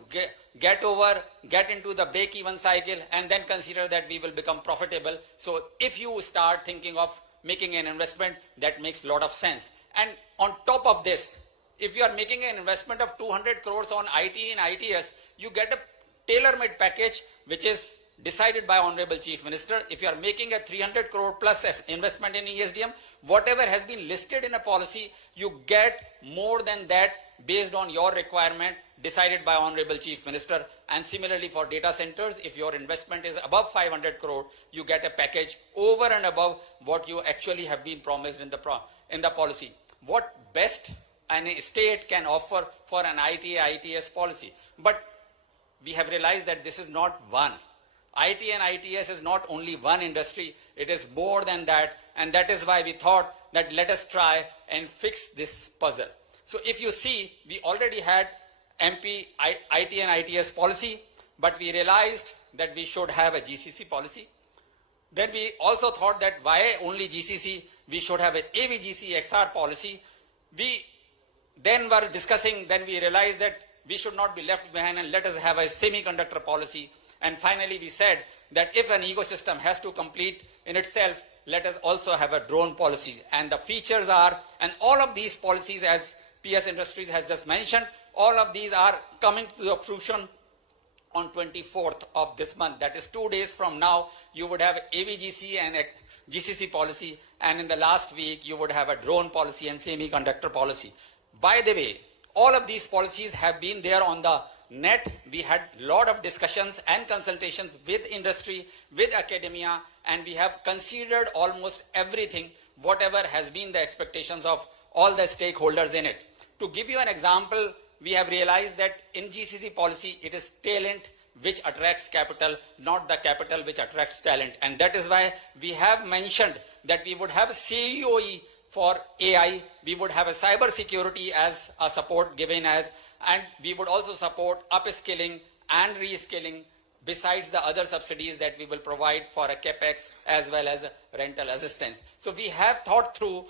get into the break-even cycle and then consider that we will become profitable. So if you start thinking of making an investment, that makes a lot of sense. And on top of this, if you are making an investment of 200 crores on IT and ITS, you get a tailor-made package which is decided by Honorable Chief Minister. If you are making a 300 crore plus investment in ESDM, whatever has been listed in a policy, you get more than that based on your requirement decided by Honorable Chief Minister. And similarly for data centers, if your investment is above 500 crore, you get a package over and above what you actually have been promised in the policy. What best an state can offer for an IT-ITS policy? But we have realized that this is not one. IT and ITS is not only one industry, it is more than that, and that is why we thought that let us try and fix this puzzle. So if you see, we already had MP IT and ITS policy, but we realized that we should have a GCC policy. Then we also thought that why only GCC? We should have an AVGC XR policy. We then were discussing, then we realized that we should not be left behind and let us have a semiconductor policy. And finally we said that if an ecosystem has to complete in itself, let us also have a drone policy. And the features are, and all of these policies, as PS Industries has just mentioned, all of these are coming to the fruition on 24th of this month. That is 2 days from now, you would have AVGC and a GCC policy, and in the last week you would have a drone policy and semiconductor policy. By the way, all of these policies have been there on the net. We had a lot of discussions and consultations with industry, with academia, and we have considered almost everything, whatever has been the expectations of all the stakeholders in it. To give you an example, we have realized that in GCC policy, it is talent which attracts capital, not the capital which attracts talent. And that is why we have mentioned that we would have COE for AI, we would have a cyber security as a support given as, and we would also support upskilling and reskilling besides the other subsidies that we will provide for a capex as well as rental assistance. So we have thought through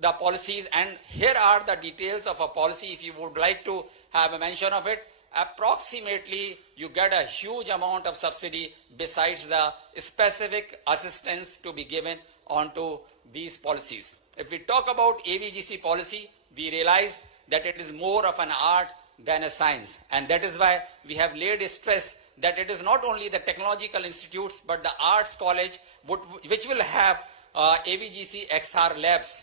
the policies, and here are the details of a policy if you would like to have a mention of it. Approximately you get a huge amount of subsidy besides the specific assistance to be given onto these policies. If we talk about AVGC policy, we realize that it is more of an art than a science, and that is why we have laid stress that it is not only the technological institutes but the arts college which will have AVGC XR labs.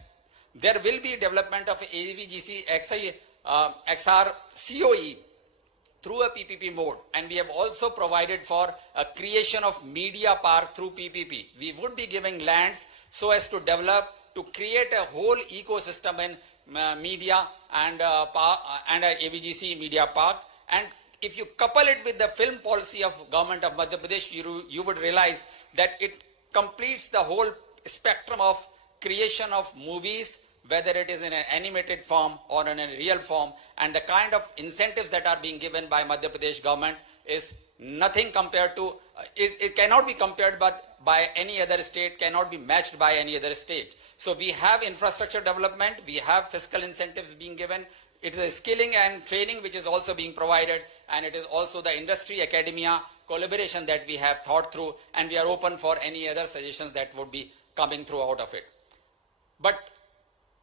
There will be development of AVGC XR COE through a PPP mode, and we have also provided for a creation of media park through PPP. We would be giving lands so as to develop, to create a whole ecosystem in media and a AVGC media park. And if you couple it with the film policy of government of Madhya Pradesh, you would realize that it completes the whole spectrum of creation of movies, whether it is in an animated form or in a real form, and the kind of incentives that are being given by Madhya Pradesh government is nothing compared to, it cannot be compared by any other state, cannot be matched by any other state. So we have infrastructure development, we have fiscal incentives being given, it is a skilling and training which is also being provided, and it is also the industry academia collaboration that we have thought through, and we are open for any other suggestions that would be coming through out of it. But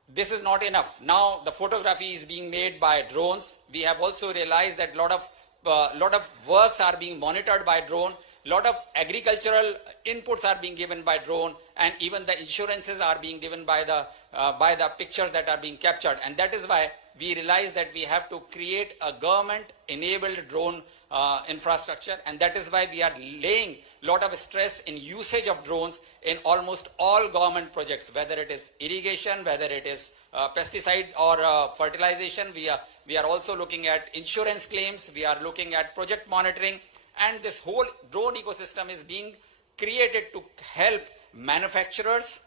this is not enough. Now the photography is being made by drones. We have also realized that lot of works are being monitored by drone. Lot of agricultural inputs are being given by drone, and even the insurances are being given by the pictures that are being captured. And that is why we realize that we have to create a government-enabled drone infrastructure, and that is why we are laying a lot of stress in usage of drones in almost all government projects, whether it is irrigation, whether it is pesticide or fertilization. We are also looking at insurance claims, we are looking at project monitoring, and this whole drone ecosystem is being created to help manufacturers,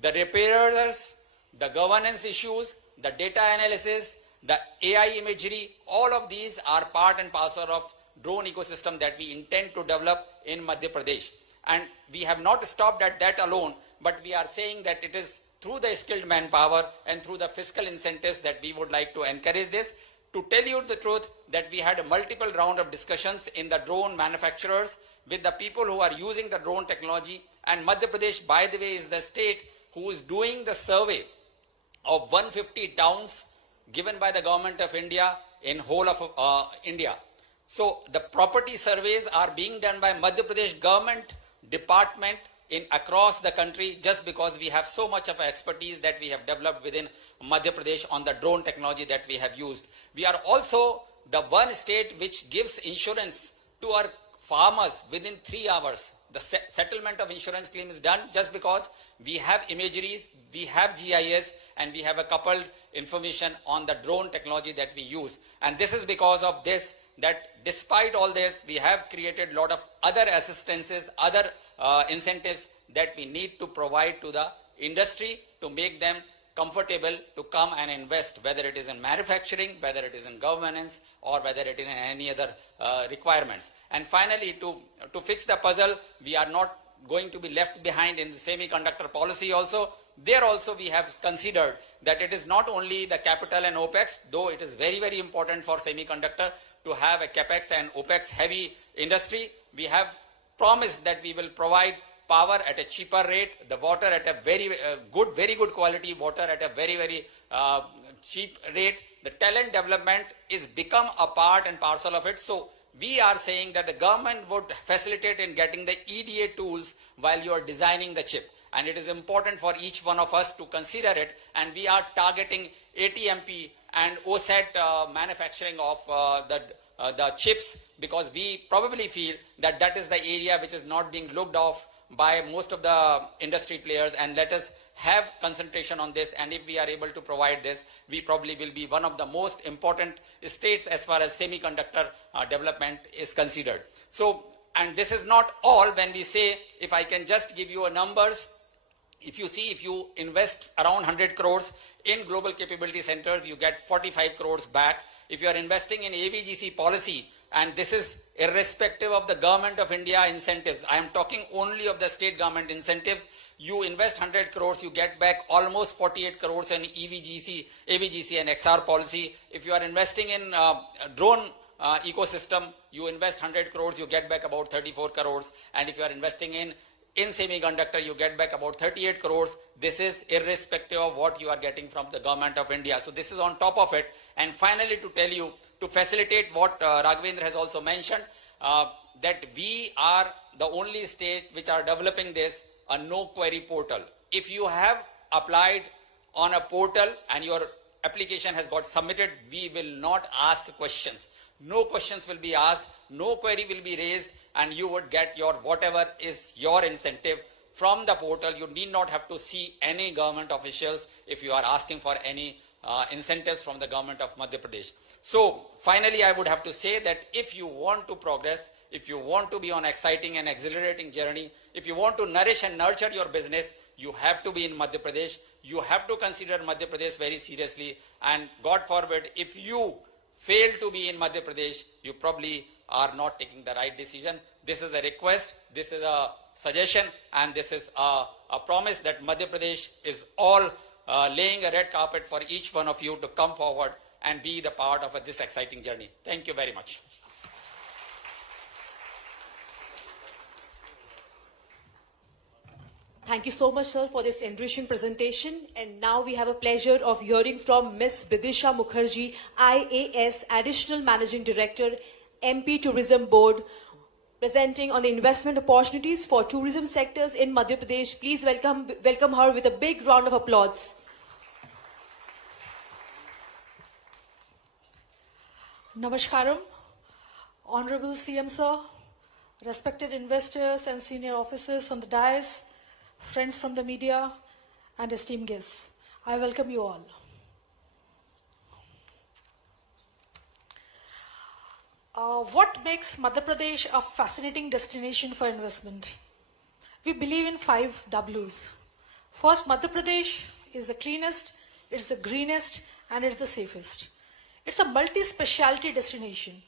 the repairers, the governance issues, the data analysis, the AI imagery. All of these are part and parcel of drone ecosystem that we intend to develop in Madhya Pradesh. And we have not stopped at that alone, but we are saying that it is through the skilled manpower and through the fiscal incentives that we would like to encourage this. To tell you the truth, that we had a multiple round of discussions in the drone manufacturers with the people who are using the drone technology. And Madhya Pradesh, by the way, is the state who is doing the survey of 150 towns given by the government of India in whole of India. So the property surveys are being done by Madhya Pradesh government department in across the country, just because we have so much of expertise that we have developed within Madhya Pradesh on the drone technology that we have used. We are also the one state which gives insurance to our farmers within 3 hours. The settlement of insurance claim is done just because we have imageries, we have GIS, and we have a coupled information on the drone technology that we use. And this is because of this, that despite all this, we have created a lot of other assistances, other incentives that we need to provide to the industry to make them comfortable to come and invest, whether it is in manufacturing, whether it is in governance, or whether it is in any other requirements. And finally, to fix the puzzle, we are not going to be left behind in the semiconductor policy also. There also we have considered that it is not only the capital and OPEX, though it is very, very important for semiconductor to have a CAPEX and OPEX heavy industry. We have promised that we will provide power at a cheaper rate, the water at a very good quality water at a very, very cheap rate. The talent development is become a part and parcel of it. So we are saying that the government would facilitate in getting the EDA tools while you are designing the chip. And it is important for each one of us to consider it. And we are targeting 80 MP and OSAT manufacturing of the chips, because we probably feel that that is the area which is not being looked off by most of the industry players, and let us have concentration on this. And if we are able to provide this, we probably will be one of the most important states as far as semiconductor development is considered. So, and this is not all. When we say, if I can just give you a numbers, if you see, if you invest around 100 crores in global capability centers, you get 45 crores back. If you are investing in AVGC policy, and this is irrespective of the government of India incentives, I am talking only of the state government incentives, you invest 100 crores, you get back almost 48 crores in AVGC and XR policy. If you are investing in drone ecosystem, you invest 100 crores, you get back about 34 crores. And if you are investing in semiconductor, you get back about 38 crores. This is irrespective of what you are getting from the government of India. So this is on top of it. And finally, to tell you, to facilitate what Raghavendra has also mentioned, that we are the only state which are developing this, a no query portal. If you have applied on a portal and your application has got submitted, we will not ask questions. No questions will be asked, no query will be raised, and you would get your whatever is your incentive from the portal. You need not have to see any government officials if you are asking for any incentives from the government of Madhya Pradesh. So finally, I would have to say that if you want to progress, if you want to be on exciting and exhilarating journey, if you want to nourish and nurture your business, you have to be in Madhya Pradesh. You have to consider Madhya Pradesh very seriously. And God forbid, if you fail to be in Madhya Pradesh, you probably are not taking the right decision. This is a request, this is a suggestion, and this is a promise that Madhya Pradesh is all laying a red carpet for each one of you to come forward and be the part of this exciting journey. Thank you very much. Thank you so much, sir, for this enriching presentation. And now we have a pleasure of hearing from Ms. Vidisha Mukherjee, IAS, Additional Managing Director, MP Tourism Board, presenting on the investment opportunities for tourism sectors in Madhya Pradesh. Please welcome her with a big round of applause. Namaskaram, Honorable CM Sir, respected investors and senior officers on the dais, friends from the media, and esteemed guests. I welcome you all. What makes Madhya Pradesh a fascinating destination for investment? We believe in 5 W's. First, Madhya Pradesh is the cleanest, it's the greenest, and it's the safest. It's a multi-speciality destination.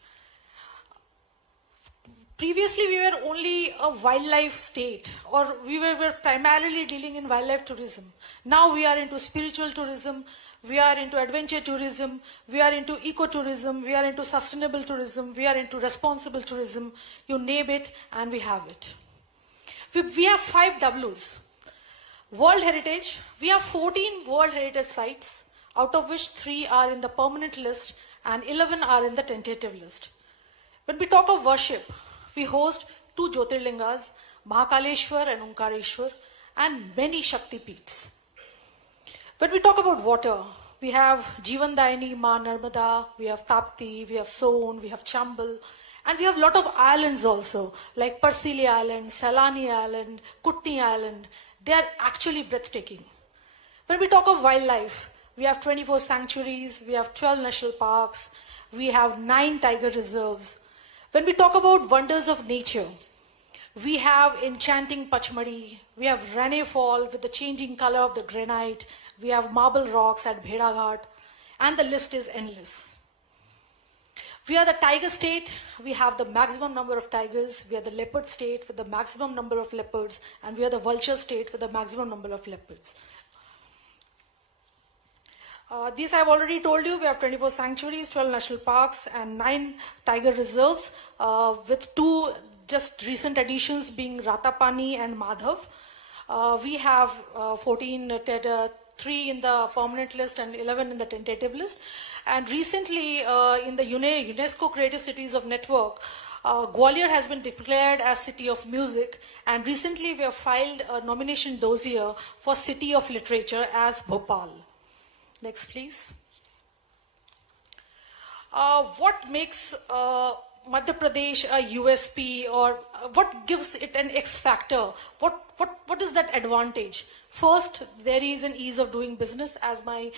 Previously, we were only a wildlife state, or we were primarily dealing in wildlife tourism. Now we are into spiritual tourism, we are into adventure tourism, we are into ecotourism, we are into sustainable tourism, we are into responsible tourism. You name it, and we have it. We have 5 W's. World Heritage, we have 14 World Heritage sites, out of which 3 are in the permanent list and 11 are in the tentative list. When we talk of worship, we host 2 Jyotirlingas, Mahakaleshwar and Omkareshwar, and many Shakti Peeths. When we talk about water, we have Jeevandayini, Ma Narmada, we have Tapti, we have Son, we have Chambal, and we have a lot of islands also, like Parsili Island, Salani Island, Kutni Island. They are actually breathtaking. When we talk of wildlife, we have 24 sanctuaries, we have 12 national parks, we have 9 tiger reserves. When we talk about wonders of nature, we have enchanting Pachmadi, we have Rane Fall with the changing color of the granite, we have marble rocks at Bheda Ghat, and the list is endless. We are the tiger state, we have the maximum number of tigers, we are the leopard state with the maximum number of leopards, and we are the vulture state with the maximum number of leopards. These I have already told you. We have 24 sanctuaries, 12 national parks, and 9 tiger reserves, with 2 just recent additions being Ratapani and Madhav. We have 3 in the permanent list and 11 in the tentative list. And recently, in the UNESCO Creative Cities of Network, Gwalior has been declared as City of Music, and recently we have filed a nomination dossier for City of Literature as Bhopal. Next, please. what makes Madhya Pradesh a USP, or what gives it an X factor? What is that advantage? First, there is an ease of doing business, as my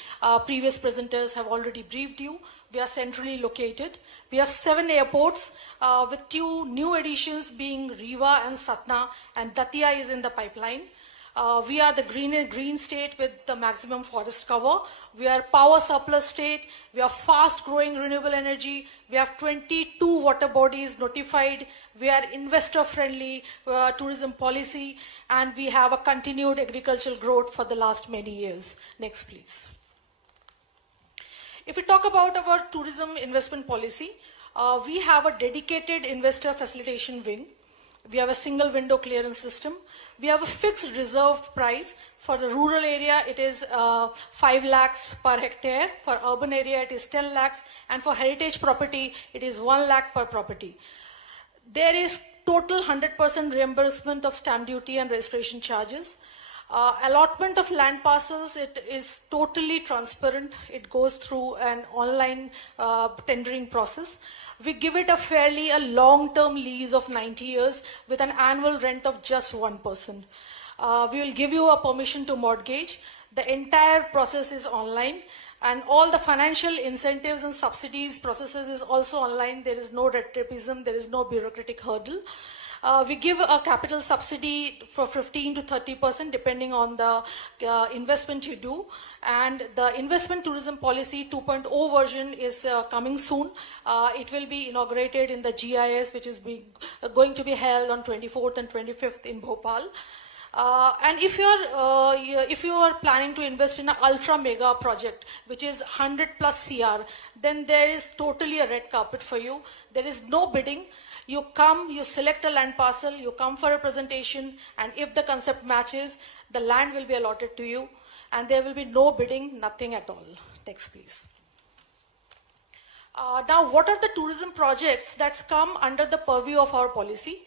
previous presenters have already briefed you. We are centrally located. We have 7 airports with 2 new additions being Riva and Satna, and Datia is in the pipeline. We are the green state with the maximum forest cover. We are power surplus state. We are fast growing renewable energy. We have 22 water bodies notified. We are investor friendly tourism policy, and we have a continued agricultural growth for the last many years. Next, please. If we talk about our tourism investment policy, we have a dedicated investor facilitation wing. We have a single window clearance system. We have a fixed reserved price. For the rural area, it is 5 lakhs per hectare. For urban area, it is 10 lakhs. And for heritage property, it is 1 lakh per property. There is total 100% reimbursement of stamp duty and registration charges. Allotment of land parcels, it is totally transparent. It goes through an online tendering process. We give it a long-term lease of 90 years with an annual rent of just 1%. We will give you a permission to mortgage. The entire process is online, and all the financial incentives and subsidies processes is also online. There is no red tapeism, there is no bureaucratic hurdle. We give a capital subsidy for 15 to 30% depending on the investment you do. And the investment tourism policy 2.0 version is coming soon. It will be inaugurated in the GIS, which is going to be held on 24th and 25th in Bhopal. And if you are planning to invest in an ultra mega project, which is 100 plus CR, then there is totally a red carpet for you. There is no bidding. You come, you select a land parcel, you come for a presentation, and if the concept matches, the land will be allotted to you, and there will be no bidding, nothing at all. Next, please. Now, what are the tourism projects that's come under the purview of our policy?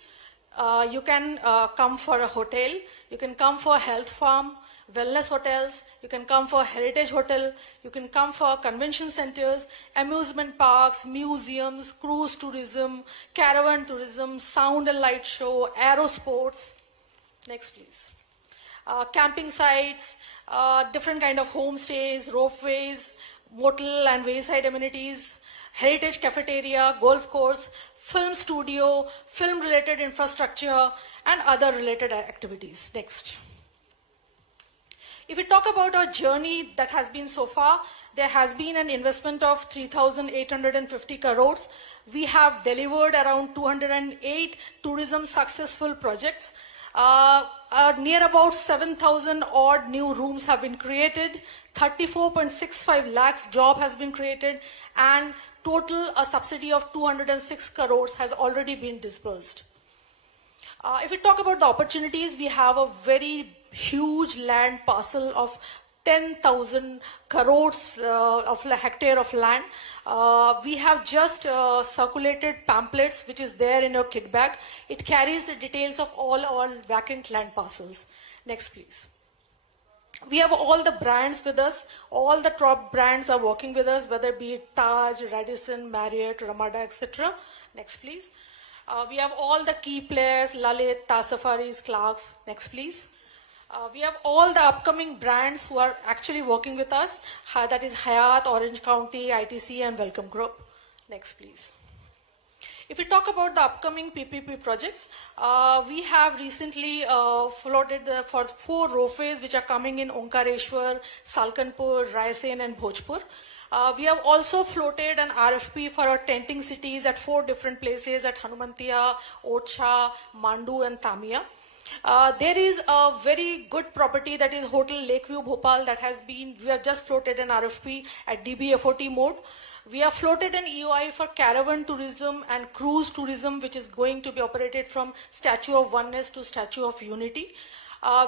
You can come for a hotel, you can come for a health farm, wellness hotels, you can come for a heritage hotel, you can come for convention centers, amusement parks, museums, cruise tourism, caravan tourism, sound and light show, aero sports. Next, please. Camping sites, different kind of homestays, ropeways, motel and wayside amenities, heritage cafeteria, golf course, film studio, film related infrastructure, and other related activities. Next. If we talk about our journey that has been so far, there has been an investment of 3,850 crores. We have delivered around 208 tourism successful projects. Near about 7,000 odd new rooms have been created, 34.65 lakhs job has been created, and total a subsidy of 206 crores has already been disbursed. If we talk about the opportunities, we have a very huge land parcel of 10,000 crores of hectare of land. We have just circulated pamphlets, which is there in your kit bag. It carries the details of all vacant land parcels. Next, please. We have all the brands with us. All the top brands are working with us, whether it be Taj, Radisson, Marriott, Ramada, etc. Next, please. We have all the key players, Lalit, Taj Safaris, Clarks. Next, please. We have all the upcoming brands who are actually working with us. That is Hyatt, Orange County, ITC, and Welcome Group. Next, please. If we talk about the upcoming PPP projects, we have recently floated for 4 ropeways which are coming in Omkareshwar, Salkanpur, Raisen, and Bhojpur. We have also floated an RFP for our tenting cities at 4 different places at Hanumantia, Ocha, Mandu, and Tamia. There is a very good property that is Hotel Lakeview Bhopal that has been, we have just floated an RFP at DBFOT mode. We have floated an EOI for caravan tourism and cruise tourism, which is going to be operated from Statue of Oneness to Statue of Unity.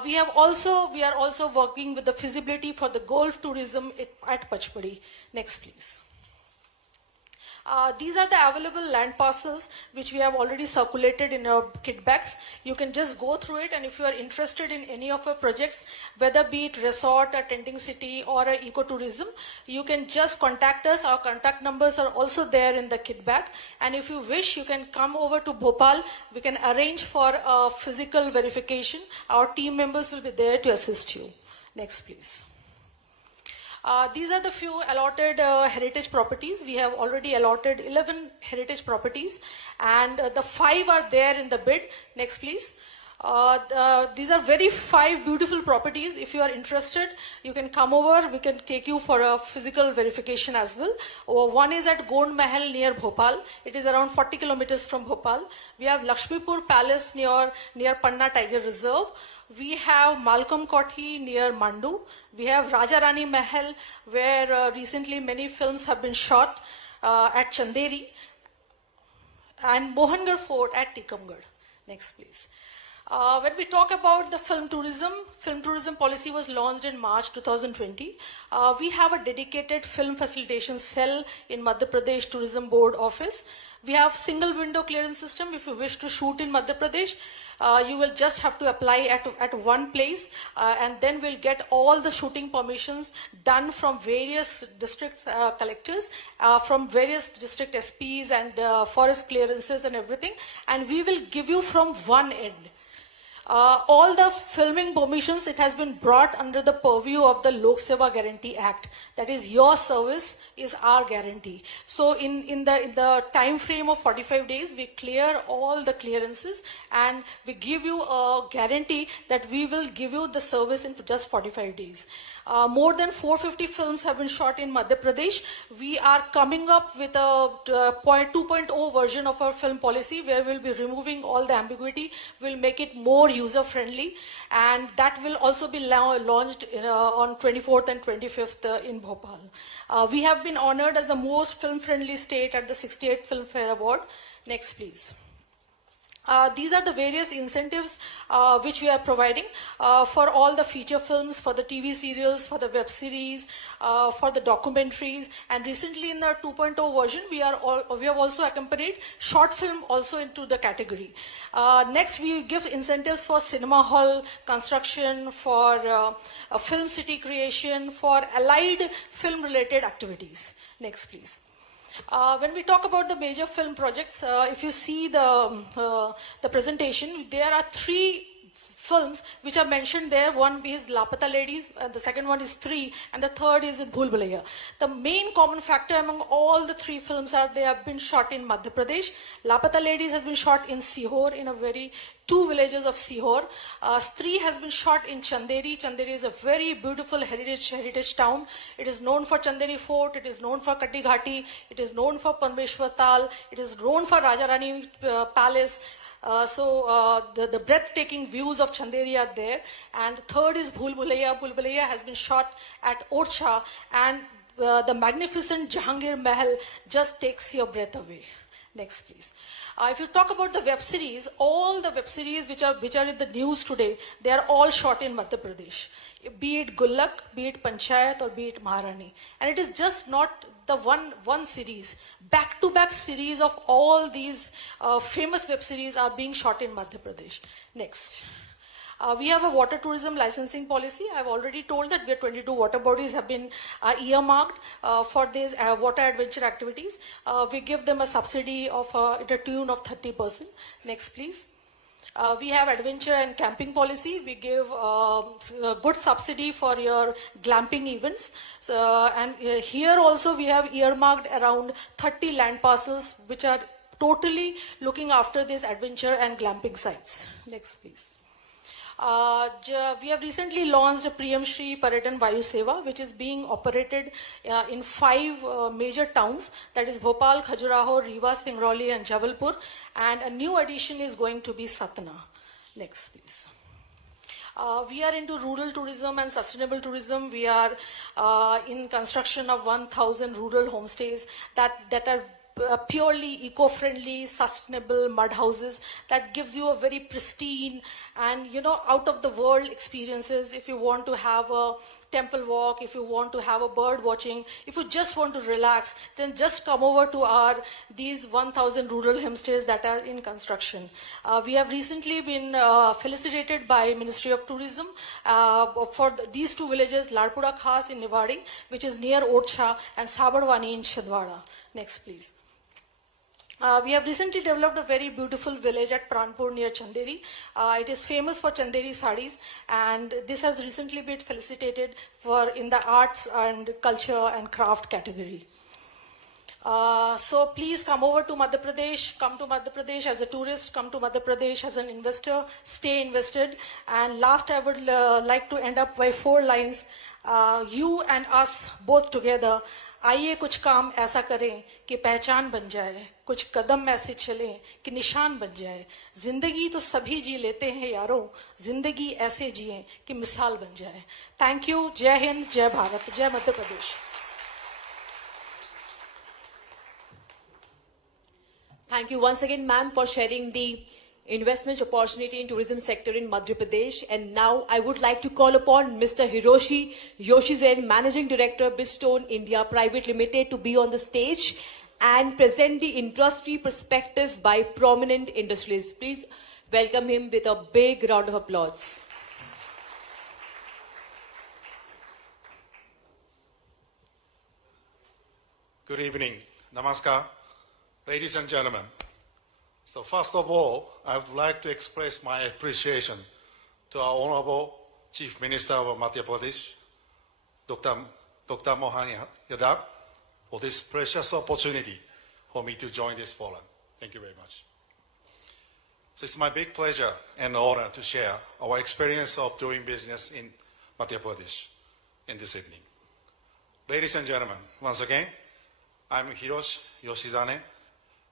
We are also working with the feasibility for the golf tourism at Pachpadi. Next, please. These are the available land parcels which we have already circulated in our kit bags. You can just go through it, and if you are interested in any of our projects, whether be it resort, a tenting city or a ecotourism, you can just contact us. Our contact numbers are also there in the kit bag. And if you wish, you can come over to Bhopal. We can arrange for a physical verification. Our team members will be there to assist you. Next, please. These are the few allotted heritage properties. We have already allotted 11 heritage properties, and the 5 are there in the bid. Next, please. These are very 5 beautiful properties. If you are interested, you can come over. We can take you for a physical verification as well. One is at Gond Mahal near Bhopal. It is around 40 kilometers from Bhopal. We have Lakshmipur Palace near Panna Tiger Reserve. We have Malcolm Kothi near Mandu. We have Raja Rani Mahal, where recently many films have been shot at Chanderi, and Mohangarh Fort at Tikamgarh. Next, please. When we talk about the film tourism policy was launched in March 2020. We have a dedicated film facilitation cell in Madhya Pradesh Tourism Board office. We have single window clearance system. If you wish to shoot in Madhya Pradesh, you will just have to apply at one place, and then we'll get all the shooting permissions done from various districts collectors, from various district SPs and forest clearances and everything, and we will give you from one end. All the filming permissions, it has been brought under the purview of the Lok Seva Guarantee Act. That is, your service is our guarantee. So in the time frame of 45 days, we clear all the clearances, and we give you a guarantee that we will give you the service in just 45 days. More than 450 films have been shot in Madhya Pradesh. We are coming up with a 2.0 version of our film policy, where we'll be removing all the ambiguity. We'll make it more user-friendly, and that will also be launched on 24th and 25th in Bhopal. We have been honored as the most film-friendly state at the 68th Filmfare Award. Next, please. These are the various incentives which we are providing for all the feature films, for the TV serials, for the web series, for the documentaries, and recently in the 2.0 version, we have also accompanied short film also into the category. Next, we give incentives for cinema hall construction, for film city creation, for allied film-related activities. Next, please. When we talk about the major film projects, if you see the presentation, there are 3 films which are mentioned there. One is Lapata Ladies, the second one is 3, and the third is Bhool Bhulaiya. The main common factor among all the 3 films are they have been shot in Madhya Pradesh. Lapata Ladies has been shot in Sihor, in 2 villages of Sihor. Stree has been shot in Chanderi. Chanderi is a very beautiful heritage town. It is known for Chanderi Fort. It is known for Katti Ghati. It is known for Parmeshwar Tal. It is known for Raja Rani Palace. The breathtaking views of Chanderi are there. And the third is Bhool Bhulaiya. Bhool Bhulaiya has been shot at Orcha, and the magnificent Jahangir Mahal just takes your breath away. Next, please. If you talk about the web series, all the web series which are in the news today, they are all shot in Madhya Pradesh. Be it Gullak, be it Panchayat, or be it Maharani. And it is just not the one series. Back-to-back series of all these famous web series are being shot in Madhya Pradesh. Next. We have a water tourism licensing policy. I've already told that 22 water bodies have been earmarked for these water adventure activities. We give them a subsidy of at a tune of 30%. Next, please. We have adventure and camping policy. We give a good subsidy for your glamping events. And here also we have earmarked around 30 land parcels which are totally looking after these adventure and glamping sites. Next, please. We have recently launched Priyam Shri Paratan Vayu Seva, which is being operated in 5 major towns, that is Bhopal, Khajuraho, Rewa, Singrauli, and Jabalpur, and a new addition is going to be Satna. Next, please. We are into rural tourism and sustainable tourism. We are in construction of 1,000 rural homestays that are purely eco-friendly, sustainable mud houses that gives you a very pristine and, out of the world experiences. If you want to have a temple walk, if you want to have a bird watching, if you just want to relax, then just come over to these 1,000 rural homestays that are in construction. We have recently been felicitated by Ministry of Tourism for these two villages, Ladpura Khas in Niwadi, which is near Otsha, and Sabadwani in Chhindwara. Next, please. We have recently developed a very beautiful village at Pranpur near Chanderi. It is famous for Chanderi sarees, and this has recently been felicitated in the arts and culture and craft category. So please come over to Madhya Pradesh, come to Madhya Pradesh as a tourist, come to Madhya Pradesh as an investor, stay invested. And last, I would like to end up by 4 lines. You and us both together, आइए कुछ काम ऐसा करें कि पहचान बन जाए, कुछ कदम ऐसे चलें कि निशान बन जाए. जिंदगी तो सभी जी लेते हैं यारों, जिंदगी ऐसे जिएं कि मिसाल बन जाए. Thank you. जय हिंद, जय भारत, जय Madhya Pradesh. Thank you once again, ma'am, for sharing the investment opportunity in tourism sector in Madhya Pradesh. And now I would like to call upon Mr. Hiroshi Yoshizen, Managing Director, Bridgestone India Private Limited, to be on the stage and present the industry perspective by prominent industrialists. Please welcome him with a big round of applause. Good evening. Namaskar. Ladies and gentlemen, so first of all, I would like to express my appreciation to our Honorable Chief Minister of Madhya Pradesh, Dr. Mohan Yadav, for this precious opportunity for me to join this forum. Thank you very much. So it's my big pleasure and honor to share our experience of doing business in Madhya Pradesh in this evening. Ladies and gentlemen, once again, I'm Hiroshi Yoshizane,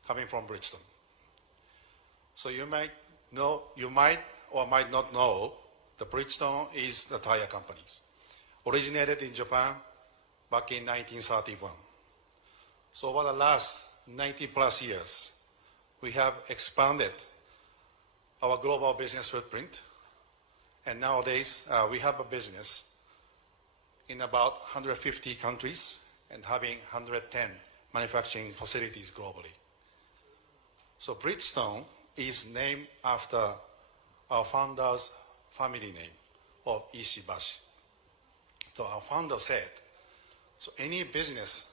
coming from Bridgestone. So you might or might not know that Bridgestone is the tire company. Originated in Japan back in 1931. So over the last 90 plus years, we have expanded our global business footprint. And nowadays, we have a business in about 150 countries and having 110 manufacturing facilities globally. So Bridgestone is named after our founder's family name of Ishibashi. So our founder said, so any business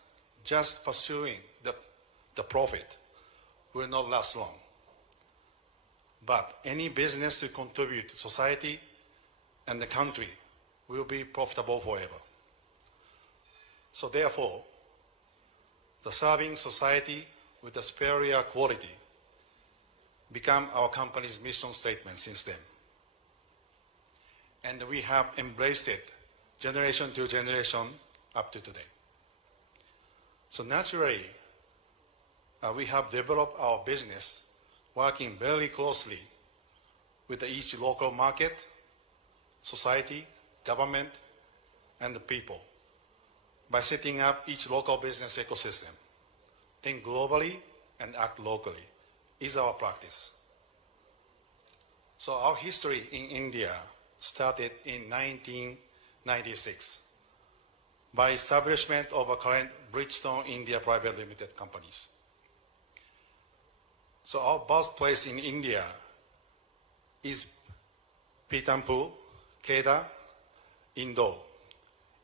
just pursuing the profit will not last long. But any business to contribute to society and the country will be profitable forever. So therefore, the serving society with a superior quality become our company's mission statement since then. And we have embraced it generation to generation up to today. So naturally, we have developed our business working very closely with each local market, society, government, and the people by setting up each local business ecosystem. Think globally and act locally is our practice. So our history in India started in 1996 by establishment of a current Bridgestone India Private Limited companies. So our birthplace in India is Pithampur, Kheda, Indore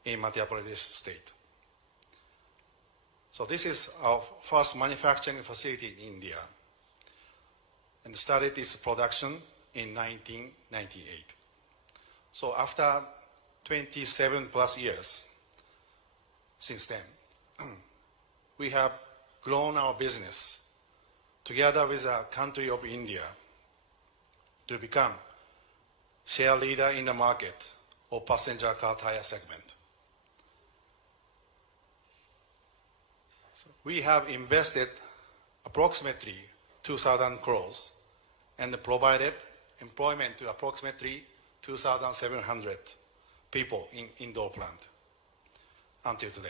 in Madhya Pradesh state. So this is our first manufacturing facility in India and started its production in 1998. So after 27 plus years since then, we have grown our business together with the country of India to become share leader in the market of passenger car tire segment. So we have invested approximately 2,000 crores and provided employment to approximately 2,700 people in Indore plant until today.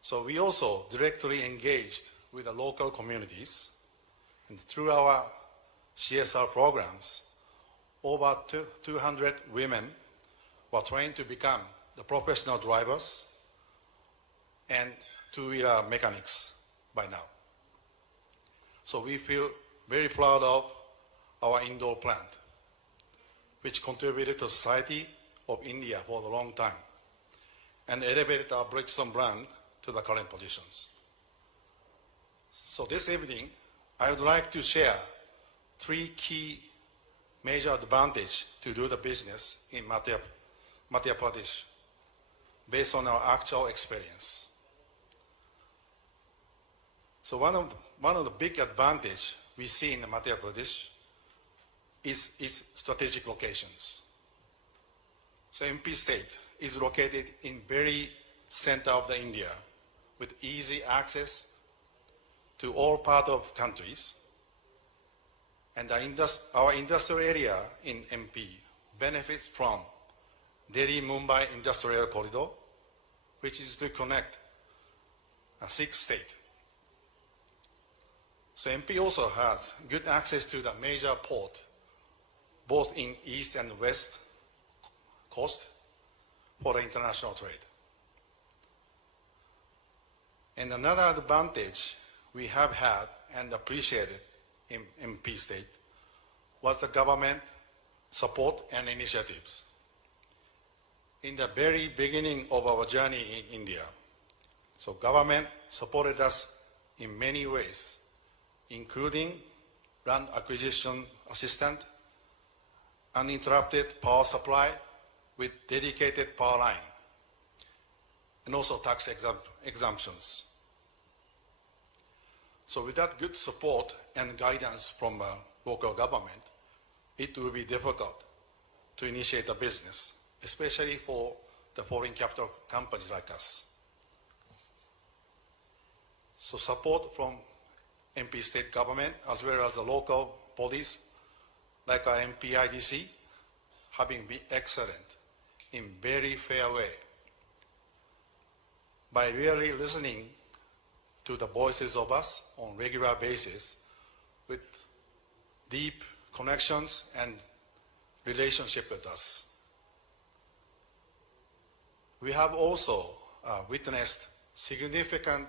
So we also directly engaged with the local communities, and through our CSR programs, over 200 women were trained to become the professional drivers and two-wheeler mechanics by now. So we feel very proud of our indoor plant, which contributed to society of India for a long time and elevated our Bridgestone brand to the current positions. So this evening, I would like to share 3 key major advantages to do the business in Madhya Pradesh based on our actual experience. So one of the big advantages we see in Madhya Pradesh is its strategic locations. So MP state is located in very center of the India with easy access to all parts of countries. And our industrial area in MP benefits from Delhi-Mumbai Industrial Corridor, which is to connect 6 states. So MP also has good access to the major port, both in east and west coast for the international trade. And another advantage we have had and appreciated in MP state was the government support and initiatives. In the very beginning of our journey in India, so government supported us in many ways, including land acquisition assistance, uninterrupted power supply with dedicated power line, and also tax exemptions. So with that good support and guidance from local government, it will be difficult to initiate a business, especially for the foreign capital companies like us. So support from MP state government as well as the local bodies like our MPIDC having been excellent in very fair way. By really listening to the voices of us on regular basis with deep connections and relationship with us. We have also witnessed significant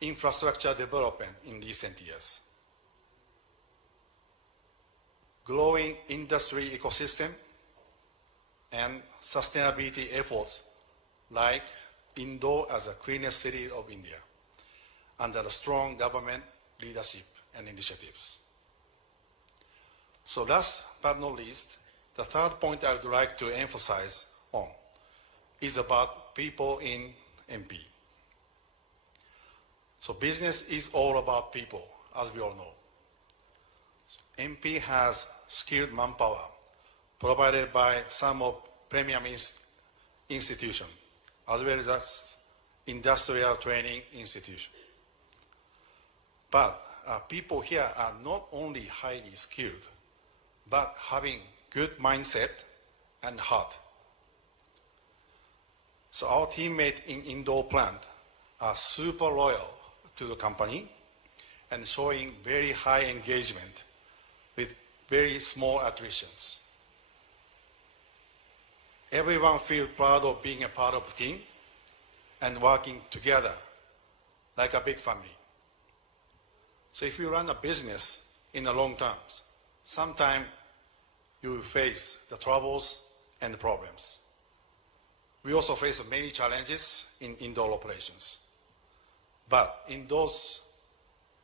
infrastructure development in recent years. Growing industry ecosystem and sustainability efforts like Indore as the cleanest city of India under the strong government leadership and initiatives. So last but not least, the third point I would like to emphasize on is about people in MP. So business is all about people, as we all know. MP has skilled manpower provided by some of premium institutions, as well as industrial training institutions. But people here are not only highly skilled, but having good mindset and heart. So our teammates in Indore plant are super loyal to the company and showing very high engagement with very small attritions. Everyone feels proud of being a part of the team and working together like a big family. So if you run a business in the long term, sometimes you will face the troubles and the problems. We also face many challenges in indoor operations. But in those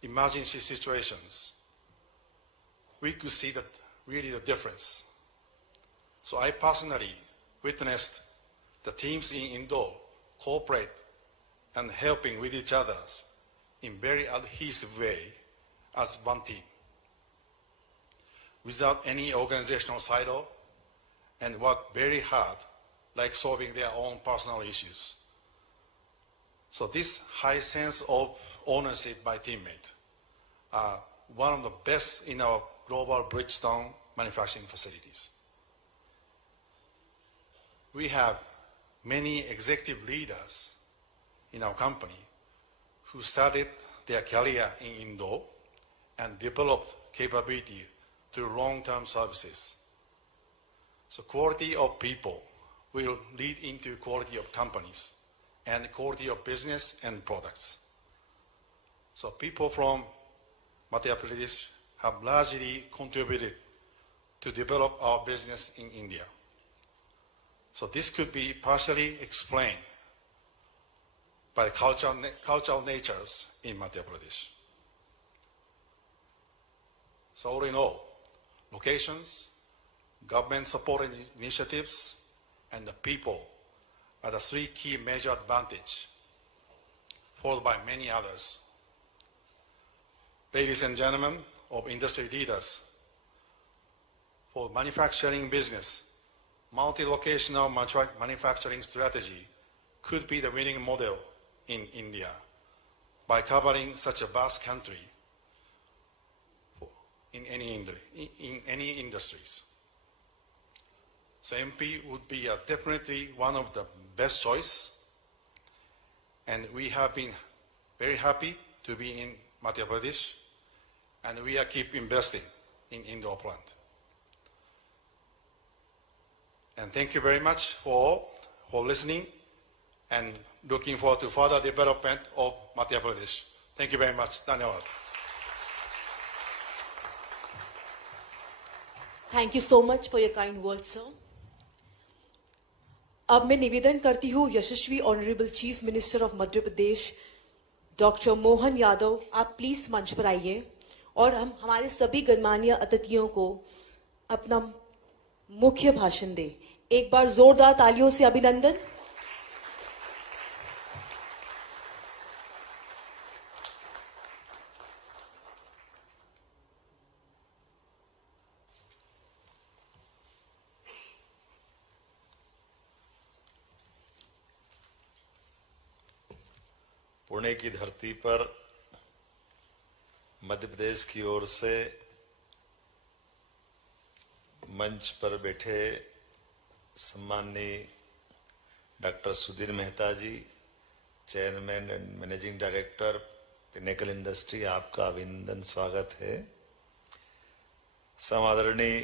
emergency situations, we could see that really the difference. So I personally witnessed the teams in Indore cooperate and helping with each other in very adhesive way as one team, without any organizational silo, and work very hard like solving their own personal issues. So this high sense of ownership by teammates are one of the best in our global Bridgestone manufacturing facilities. We have many executive leaders in our company who started their career in Indo and developed capability through long-term services. So quality of people will lead into quality of companies and quality of business and products. So people from Madhya Pradesh have largely contributed to develop our business in India. So this could be partially explained by the cultural natures in Madhya Pradesh. So all in all, locations, government-supported initiatives, and the people are the three key major advantages, followed by many others. Ladies and gentlemen of industry leaders, for manufacturing business, multi-locational manufacturing strategy could be the winning model in India by covering such a vast country in any industries. So MP would be definitely one of the best choice, and we have been very happy to be in Madhya Pradesh, and we are keep investing in Indo plant. And thank you very much for listening and looking forward to further development of Madhya Pradesh. Thank you very much. Dhanyawad. Thank you so much for your kind words, sir. अब मैं निवेदन करती हूँ यशस्वी honourable chief minister of Madhya Pradesh doctor Mohan Yadav, आप please मंच पर आइए और हम हमारे सभी गणमान्य अतिथियों को अपना मुख्य भाषण दें। एक बार जोरदार तालियों से अभिनंदन। पुणे की धरती पर मध्य प्रदेश की ओर से मंच पर बैठे सम्माननीय doctor Sudhir Mehta ji, chairman and managing director Pinnacle industry, आपका अभिनंदन स्वागत है। समादरणीय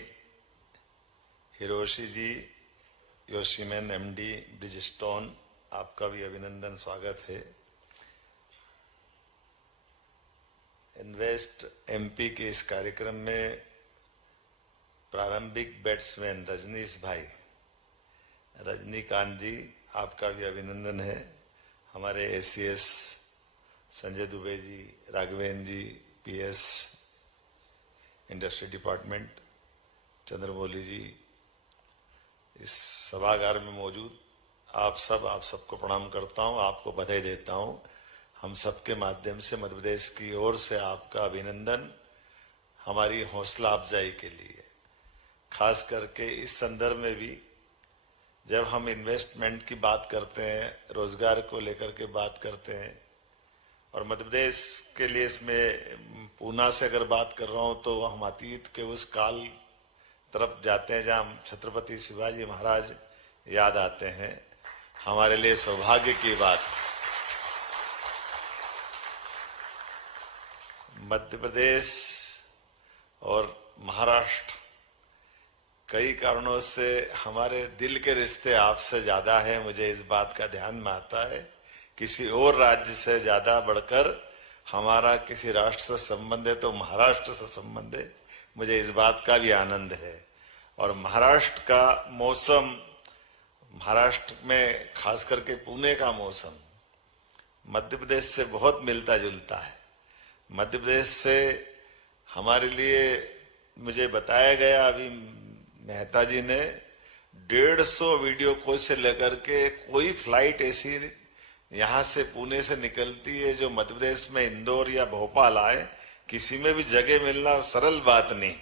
हिरोशी जी, योशीमैन एमडी ब्रिजस्टोन, आपका भी अभिनंदन स्वागत है। इन्वेस्ट एमपी के इस कार्यक्रम में प्रारंभिक बैट्समैन रजनीकांत जी, आपका भी अभिनंदन है। हमारे एसीएस संजय दुबे जी, राघवेंद्र जी, पीएस इंडस्ट्री डिपार्टमेंट चंद्रमौली जी, इस सभागार में मौजूद आप सबको प्रणाम करता हूं, आपको बधाई देता हूं। हम सबके माध्यम से मध्य प्रदेश की ओर से आपका अभिनंदन हमारी हौसला अफजाई के लिए, खास करके इस संदर्भ में भी जब हम इन्वेस्टमेंट की बात करते हैं, रोजगार को लेकर के बात करते हैं, और मध्य प्रदेश के लिए इसमें पूना से अगर बात कर रहा हूं तो हम अतीत के उस काल तरफ जाते हैं जहां छत्रपति शिवाजी महाराज याद आते हैं। हमारे लिए सौभाग्य की बात, मध्य प्रदेश और महाराष्ट्र कई कारणों से हमारे दिल के रिश्ते आपसे ज्यादा हैं, मुझे इस बात का ध्यान में आता है। किसी और राज्य से ज्यादा बढ़कर हमारा किसी राष्ट्र से संबंध है तो महाराष्ट्र से संबंध है, मुझे इस बात का भी आनंद है। और महाराष्ट्र का मौसम, महाराष्ट्र में खास करके पुणे का मौसम मध्य प्रदेश से बहुत मिलता जुलता है। मध्य प्रदेश से हमारे लिए मुझे बताया गया, अभी मेहता जी ने 150 वीडियो कॉल से लेकर के कोई फ्लाइट ऐसी यहां से पुणे से निकलती है जो मध्य प्रदेश में इंदौर या भोपाल आए, किसी में भी जगह मिलना सरल बात नहीं।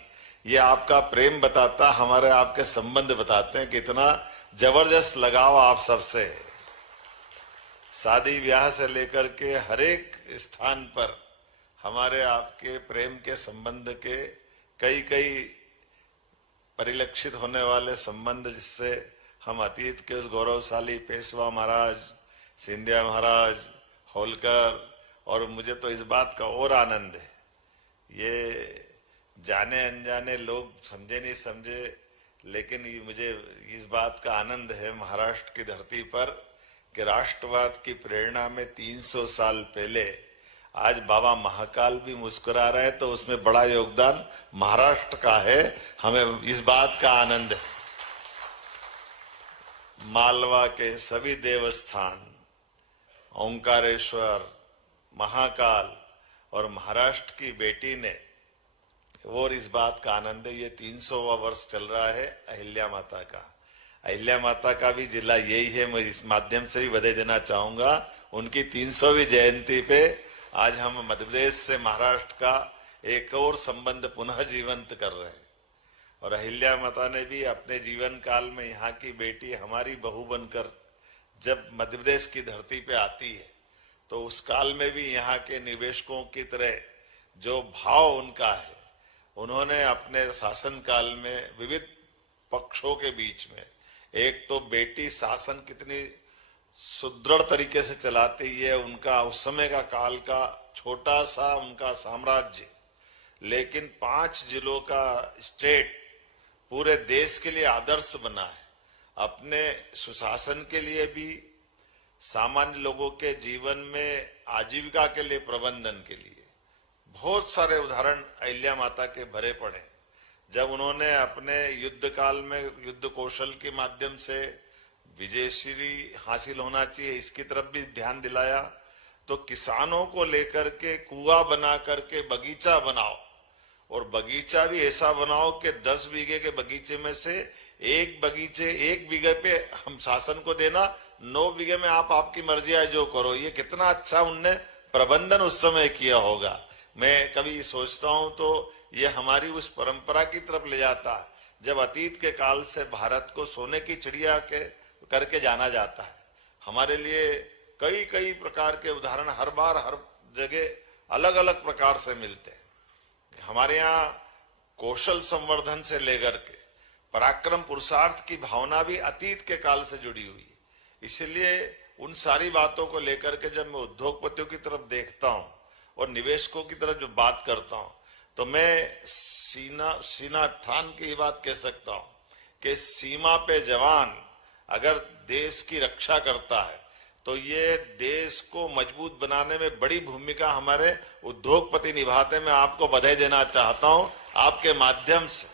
ये आपका प्रेम बताता, हमारे आपके संबंध बताते हैं कितना जबरदस्त लगाव आप सबसे। शादी ब्याह से लेकर के हर एक स्थान पर हमारे आपके प्रेम के संबंध के कई परिलक्षित होने वाले संबंध, जिससे हम अतीत के उस गौरवशाली पेशवा महाराज, सिंधिया महाराज, होलकर, और मुझे तो इस बात का और आनंद है, ये जाने अनजाने लोग समझे नहीं समझे, लेकिन मुझे इस बात का आनंद है महाराष्ट्र की धरती पर कि राष्ट्रवाद की प्रेरणा में 300 साल पहले आज बाबा महाकाल भी मुस्कुरा रहे हैं, तो उसमें बड़ा योगदान महाराष्ट्र का है। हमें इस बात का आनंद है। मालवा के सभी देवस्थान, ओंकारेश्वर, महाकाल और महाराष्ट्र की बेटी ने, और इस बात का आनंद है, ये 300वां वर्ष चल रहा है अहिल्या माता का। अहिल्या माता का भी जिला यही है। मैं इस माध्यम से भी बधाई देना चाहूंगा उनकी 300वीं जयंती पे। आज हम मध्य प्रदेश से महाराष्ट्र का एक और संबंध पुनः जीवंत कर रहे हैं, और अहिल्या माता ने भी अपने जीवन काल में यहाँ की बेटी हमारी बहू बनकर जब मध्य प्रदेश की धरती पे आती है, तो उस काल में भी यहाँ के निवेशकों की तरह जो भाव उनका है, उन्होंने अपने शासन काल में विविध पक्षों के बीच में, एक तो बेटी शासन कितनी सुदृढ़ तरीके से चलाती है, उनका उस समय का काल का छोटा सा उनका साम्राज्य, लेकिन 5 जिलों का स्टेट पूरे देश के लिए आदर्श बना है, अपने सुशासन के लिए भी, सामान्य लोगों के जीवन में आजीविका के लिए, प्रबंधन के लिए। बहुत सारे उदाहरण अहिल्या माता के भरे पड़े। जब उन्होंने अपने युद्ध काल में युद्ध कौशल के माध्यम से विजयश्री हासिल होना चाहिए, इसकी तरफ भी ध्यान दिलाया, तो किसानों को लेकर के कुआं बना करके बगीचा बनाओ, और बगीचा भी ऐसा बनाओ कि 10 बीघे के बगीचे में से एक बीघे पे हम शासन को देना, 9 बीघे में आप आपकी मर्जी है जो करो। ये कितना अच्छा उनने प्रबंधन उस समय किया होगा। मैं कभी सोचता हूं तो ये हमारी उस परंपरा की तरफ ले जाता है, जब अतीत के काल से भारत को सोने की चिड़िया के करके जाना जाता है। हमारे लिए कई कई प्रकार के उदाहरण हर बार हर जगह अलग अलग प्रकार से मिलते हैं। हमारे यहाँ कौशल संवर्धन से लेकर के पराक्रम पुरुषार्थ की भावना भी अतीत के काल से जुड़ी हुई है। इसलिए उन सारी बातों को लेकर के जब मैं उद्योगपतियों की तरफ देखता हूं और निवेशकों की तरफ जो बात करता हूं, तो मैं सीना ठान की बात कह सकता हूं कि सीमा पे जवान अगर देश की रक्षा करता है, तो ये देश को मजबूत बनाने में बड़ी भूमिका हमारे उद्योगपति निभाते। मैं आपको बधाई देना चाहता हूं। आपके माध्यम से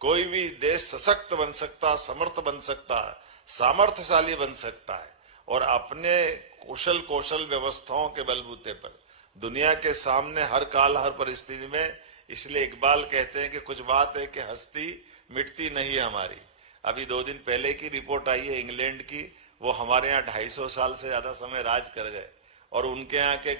कोई भी देश सशक्त बन सकता, समर्थ बन सकता है, सामर्थ्यशाली बन सकता है, और अपने कौशल व्यवस्थाओं के बलबूते पर दुनिया के सामने हर काल हर परिस्थिति में। इसलिए इकबाल कहते हैं कि कुछ बात है कि हस्ती मिटती नहीं है हमारी। अभी 2 दिन पहले की रिपोर्ट आई है इंग्लैंड की, वो हमारे यहाँ 250 साल से ज्यादा समय राज कर गए, और उनके यहाँ के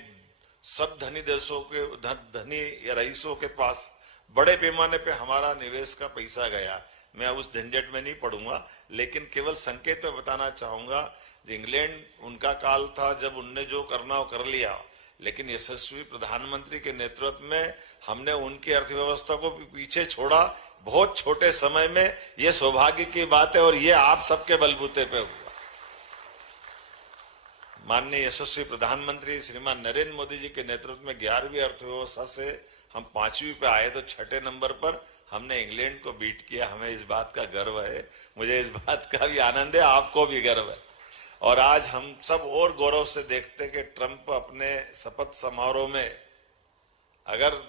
सब धनी देशों के धनी या रईसों के पास बड़े पैमाने पे हमारा निवेश का पैसा गया। मैं उस झंझट में नहीं पड़ूंगा, लेकिन केवल संकेत में बताना चाहूंगा, इंग्लैंड उनका काल था जब उनने जो करना हो कर लिया, लेकिन यशस्वी प्रधानमंत्री के नेतृत्व में हमने उनकी अर्थव्यवस्था को पीछे छोड़ा बहुत छोटे समय में। यह सौभाग्य की बात है, और ये आप सबके बलबूते पे हुआ। माननीय यशस्वी प्रधानमंत्री श्रीमान नरेंद्र मोदी जी के नेतृत्व में 11वीं अर्थव्यवस्था से हम 5वीं पे आए, तो 6ठे नंबर पर हमने इंग्लैंड को बीट किया। हमें इस बात का गर्व है, मुझे इस बात का भी आनंद है, आपको भी गर्व है। और आज हम सब और गौरव से देखते हैं कि ट्रंप अपने शपथ समारोह में अगर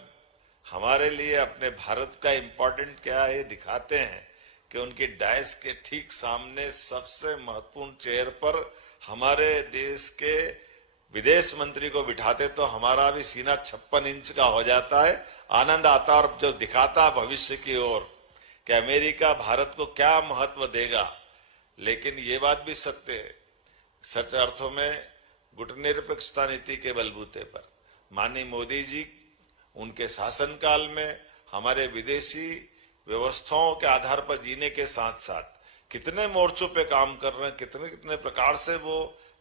हमारे लिए अपने भारत का इम्पोर्टेंट क्या है दिखाते हैं, कि उनकी डायस के ठीक सामने सबसे महत्वपूर्ण चेयर पर हमारे देश के विदेश मंत्री को बिठाते, तो हमारा भी सीना 56 इंच का हो जाता है। आनंद आता है, और जो दिखाता है भविष्य की ओर कि अमेरिका भारत को क्या महत्व देगा। लेकिन ये बात भी सत्य है, सच अर्थों में गुटनिरपेक्षता नीति के बलबूते पर माननीय मोदी जी उनके शासनकाल में हमारे विदेशी व्यवस्थाओं के आधार पर जीने के साथ साथ कितने मोर्चों पे काम कर रहे हैं, कितने प्रकार से वो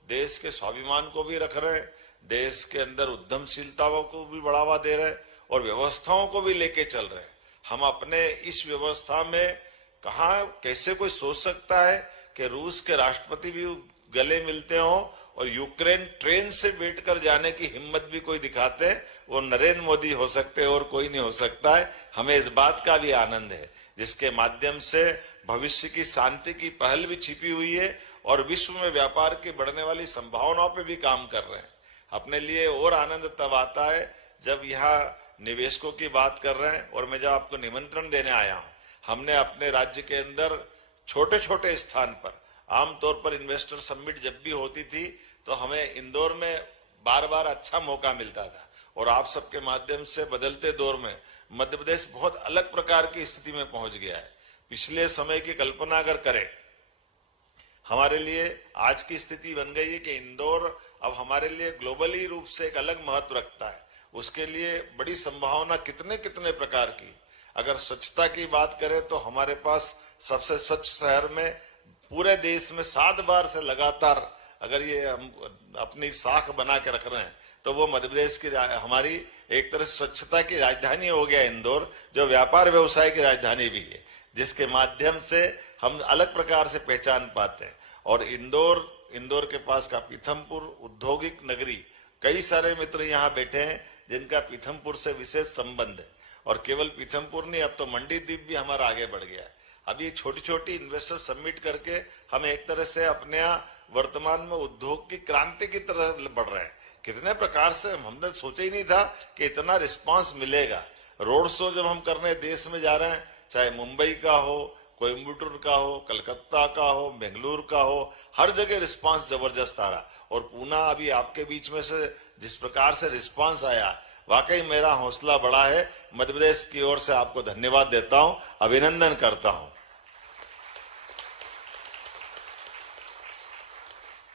देश के स्वाभिमान को भी रख रहे हैं, देश के अंदर उद्यमशीलता को भी बढ़ावा दे रहे हैं, और व्यवस्थाओं को भी लेके चल रहे हैं। हम अपने इस व्यवस्था में कहा कैसे कोई सोच सकता है कि रूस के राष्ट्रपति भी गले मिलते हों और यूक्रेन ट्रेन से बैठकर जाने की हिम्मत भी कोई दिखाते हैं, वो नरेंद्र मोदी हो सकते हैं और कोई नहीं हो सकता है। हमें इस बात का भी आनंद है जिसके माध्यम से भविष्य की शांति की पहल भी छिपी हुई है और विश्व में व्यापार की बढ़ने वाली संभावनाओं पे भी काम कर रहे हैं। अपने लिए और आनंद तब आता है जब यहाँ निवेशकों की बात कर रहे हैं और मैं जब आपको निमंत्रण देने आया हूं, हमने अपने राज्य के अंदर छोटे छोटे स्थान पर आमतौर पर इन्वेस्टर समिट जब भी होती थी तो हमें इंदौर में बार बार अच्छा मौका मिलता था और आप सबके माध्यम से बदलते दौर में मध्य प्रदेश बहुत अलग प्रकार की स्थिति में पहुंच गया है। पिछले समय की कल्पना अगर करें, हमारे लिए आज की स्थिति बन गई है कि इंदौर अब हमारे लिए ग्लोबली रूप से एक अलग महत्व रखता है। उसके लिए बड़ी संभावना कितने कितने प्रकार की। अगर स्वच्छता की बात करें तो हमारे पास सबसे स्वच्छ शहर में पूरे देश में 7 बार से लगातार अगर ये हम अपनी साख बना के रख रहे हैं तो वो मध्य प्रदेश की हमारी एक तरह स्वच्छता की राजधानी हो गया इंदौर, जो व्यापार व्यवसाय की राजधानी भी है, जिसके माध्यम से हम अलग प्रकार से पहचान पाते हैं। और इंदौर के पास का पीथमपुर औद्योगिक नगरी, कई सारे मित्र यहाँ बैठे हैं जिनका पीथमपुर से विशेष संबंध है और केवल पीथमपुर नहीं, अब तो मंडी द्वीप भी हमारा आगे बढ़ गया है। अभी छोटी छोटी इन्वेस्टर समिट करके हम एक तरह से अपने यहाँ वर्तमान में उद्योग की क्रांति की तरह बढ़ रहे हैं। कितने प्रकार से हमने सोचा ही नहीं था कि इतना रिस्पांस मिलेगा। रोड शो जब हम करने देश में जा रहे हैं, चाहे मुंबई का हो, कोयम्बटूर का हो, कलकत्ता का हो, बेंगलुरु का हो, हर जगह रिस्पांस जबरदस्त आ रहा। और पूना अभी आपके बीच में से जिस प्रकार से रिस्पांस आया, वाकई मेरा हौसला बढ़ा है। मध्य प्रदेश की ओर से आपको धन्यवाद देता हूं, अभिनंदन करता हूं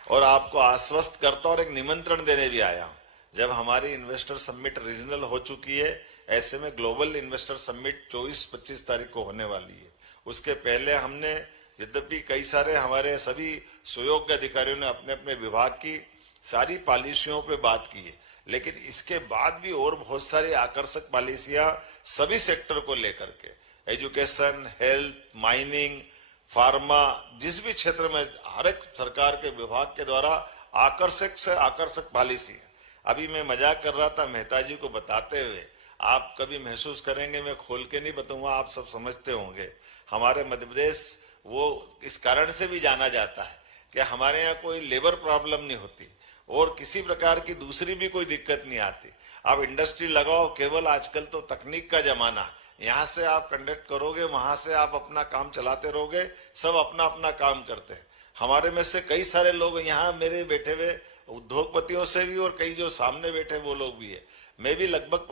और आपको आश्वस्त करता और एक निमंत्रण देने भी आया हूं। जब हमारी इन्वेस्टर समिट रीजनल हो चुकी है, ऐसे में ग्लोबल इन्वेस्टर समिट 24-25 तारीख को होने वाली है। उसके पहले हमने, यद्यपि कई सारे हमारे सभी सुयोग्य अधिकारियों ने अपने अपने विभाग की सारी पॉलिसियों पे बात की है, लेकिन इसके बाद भी और बहुत सारी आकर्षक पॉलिसियां सभी सेक्टर को लेकर के, एजुकेशन, हेल्थ, माइनिंग, फार्मा, जिस भी क्षेत्र में हर एक सरकार के विभाग के द्वारा आकर्षक से आकर्षक पॉलिसी है। अभी मैं मजाक कर रहा था मेहता जी को बताते हुए, आप कभी महसूस करेंगे, मैं खोल के नहीं बताऊंगा, आप सब समझते होंगे। हमारे मध्य प्रदेश वो इस कारण से भी जाना जाता है कि हमारे यहाँ कोई लेबर प्रॉब्लम नहीं होती और किसी प्रकार की दूसरी भी कोई दिक्कत नहीं आती। आप इंडस्ट्री लगाओ, केवल आजकल तो तकनीक का जमाना, यहाँ से आप कंडक्ट करोगे, वहां से आप अपना काम चलाते रहोगे, सब अपना अपना काम करते हैं। हमारे में से कई सारे लोग यहाँ मेरे बैठे हुए उद्योगपतियों से भी और कई जो सामने बैठे वो लोग भी है। मैं भी लगभग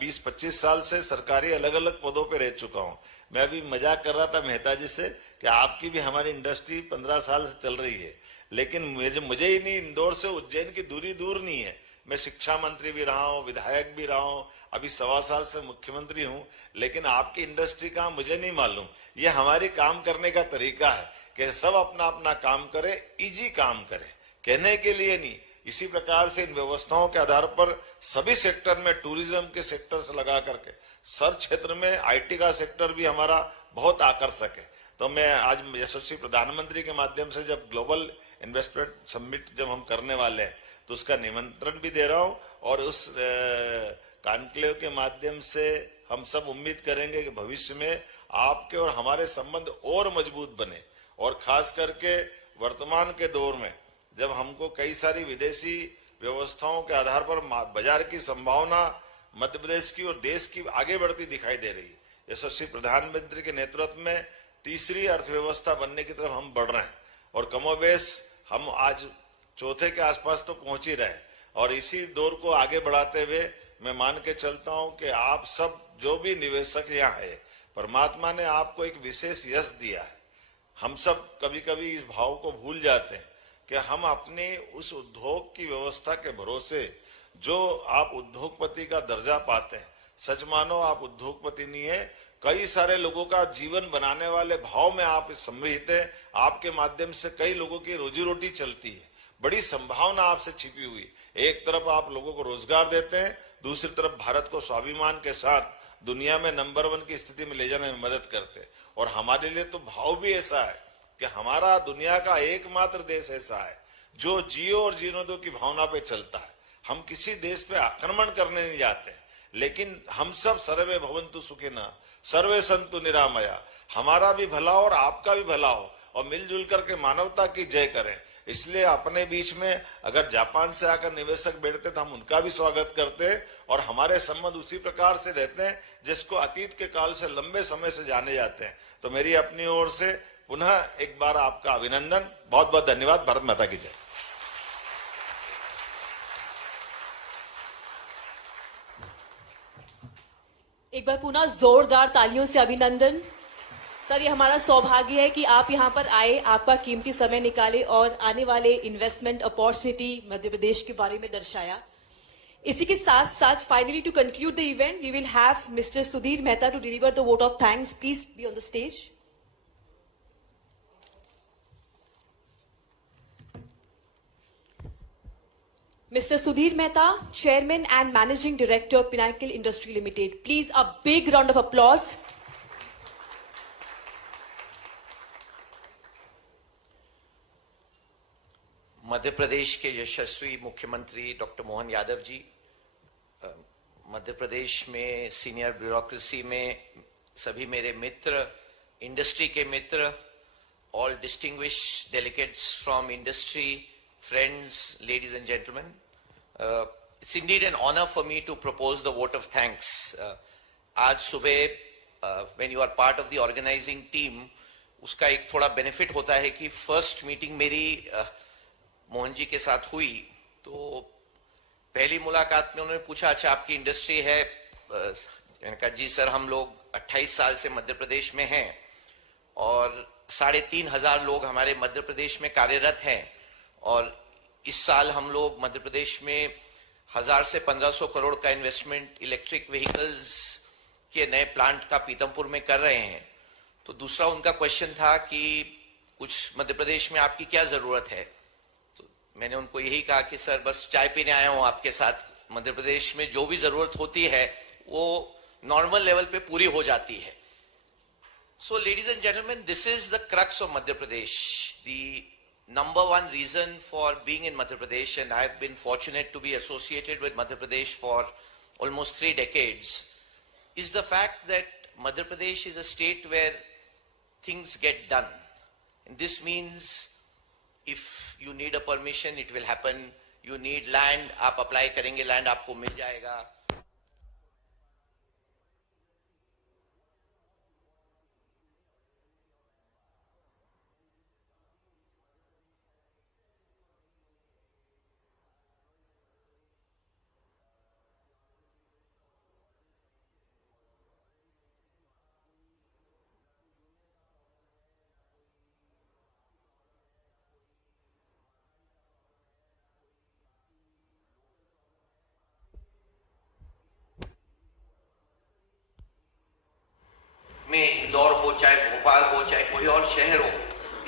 20-25 साल से सरकारी अलग अलग पदों पे रह चुका हूँ। मैं अभी मजाक कर रहा था मेहता जी से कि आपकी भी हमारी इंडस्ट्री 15 साल से चल रही है, लेकिन मुझे ही नहीं, इंदौर से उज्जैन की दूरी दूर नहीं है। मैं शिक्षा मंत्री भी रहा हूँ, विधायक भी रहा हूँ, अभी 1.25 साल से मुख्यमंत्री हूँ, लेकिन आपकी इंडस्ट्री का मुझे नहीं मालूम। ये हमारी काम करने का तरीका है कि सब अपना अपना काम करे, इजी काम करे, कहने के लिए नहीं। इसी प्रकार से इन व्यवस्थाओं के आधार पर सभी सेक्टर में, टूरिज्म के सेक्टर से लगा करके हर क्षेत्र में, आईटी का सेक्टर भी हमारा बहुत आकर्षक है। तो मैं आज यशस्वी प्रधानमंत्री के माध्यम से जब ग्लोबल इन्वेस्टमेंट समिट जब हम करने वाले हैं तो उसका निमंत्रण भी दे रहा हूं और उस कॉन्क्लेव के माध्यम से हम सब उम्मीद करेंगे कि भविष्य में आपके और हमारे संबंध और मजबूत बने। और खास करके वर्तमान के दौर में जब हमको कई सारी विदेशी व्यवस्थाओं के आधार पर बाजार की संभावना मध्य प्रदेश की और देश की आगे बढ़ती दिखाई दे रही है। यशस्वी प्रधानमंत्री के नेतृत्व में तीसरी अर्थव्यवस्था बनने की तरफ हम बढ़ रहे हैं और कमोबेश हम आज चौथे के आसपास तो पहुंच ही रहे। और इसी दौर को आगे बढ़ाते हुए मैं मान के चलता हूं कि आप सब जो भी निवेशक यहाँ है, परमात्मा ने आपको एक विशेष यश दिया है। हम सब कभी कभी इस भाव को भूल जाते हैं कि हम अपने उस उद्योग की व्यवस्था के भरोसे जो आप उद्योगपति का दर्जा पाते हैं, सच मानो आप उद्योगपति नहीं है, कई सारे लोगों का जीवन बनाने वाले भाव में आप सम्मिलित हैं। आपके माध्यम से कई लोगों की रोजी रोटी चलती है, बड़ी संभावना आपसे छिपी हुई। एक तरफ आप लोगों को रोजगार देते हैं, दूसरी तरफ भारत को स्वाभिमान के साथ दुनिया में नंबर 1 की स्थिति में ले जाने में मदद करते हैं। और हमारे लिए तो भाव भी ऐसा है कि हमारा दुनिया का एकमात्र देश ऐसा है जो जियो और जीने दो की भावना पे चलता है। हम किसी देश पे आक्रमण करने नहीं जाते, लेकिन हम सब सर्वे भवन्तु सुखिनः, सर्वे सन्तु निरामया, हमारा भी भला हो और आपका भी भला हो और मिलजुल करके मानवता की जय करें। इसलिए अपने बीच में अगर जापान से आकर निवेशक बैठते तो हम उनका भी स्वागत करते हैं और हमारे संबंध उसी प्रकार से रहते हैं जिसको अतीत के काल से लंबे समय से जाने जाते हैं। तो मेरी अपनी ओर से पुनः एक बार आपका अभिनंदन, बहुत बहुत धन्यवाद। भारत माता की जय। एक बार पुनः जोरदार तालियों से अभिनंदन। सर, ये हमारा सौभाग्य है कि आप यहाँ पर आए, आपका कीमती समय निकाले और आने वाले इन्वेस्टमेंट अपॉर्चुनिटी मध्य प्रदेश के बारे में दर्शाया। इसी के साथ साथ finally to conclude the event we will have mister Sudhir Mehta to deliver the vote of thanks. Please be on the stage. Mr. Sudhir Mehta, Chairman and Managing Director, Pinnacle Industry Limited. Please, a big round of applause. Madhya Pradesh के यशस्वी मुख्यमंत्री doctor Mohan Yadav ji, मध्य प्रदेश में senior bureaucracy में सभी मेरे मित्र, industry के मित्र, all distinguished delegates from industry, friends, ladies and gentlemen, it's indeed an honor for me to propose the vote of thanks. आज सुबह when you are part of the organizing team, उसका एक थोड़ा benefit होता है कि first meeting मेरी मोहन जी के साथ हुई तो पहली मुलाकात में उन्होंने पूछा, अच्छा आपकी इंडस्ट्री है? मैंने कहा जी सर, हम लोग 28 साल से मध्य प्रदेश में हैं और 3,500 लोग हमारे मध्य प्रदेश में कार्यरत हैं और इस साल हम लोग मध्य प्रदेश में 1000 से 1500 करोड़ का इन्वेस्टमेंट इलेक्ट्रिक व्हीकल्स के नए प्लांट का पीतमपुर में कर रहे हैं। तो दूसरा उनका क्वेश्चन था कि कुछ मध्य प्रदेश में आपकी क्या जरूरत है? तो मैंने उनको यही कहा कि सर बस चाय पीने आया हूं आपके साथ, मध्य प्रदेश में जो भी जरूरत होती है वो नॉर्मल लेवल पे पूरी हो जाती है। So ladies and gentlemen, this is the crux of Madhya Pradesh. The number one reason for being in Madhya Pradesh, and I have been fortunate to be associated with Madhya Pradesh for almost 3 decades, is the fact that Madhya Pradesh is a state where things get done. And this means if you need a permission, it will happen. You need land, आप apply करेंगे, land आपको मिल जाएगा. में इंदौर हो, चाहे भोपाल हो, चाहे कोई और शहर हो,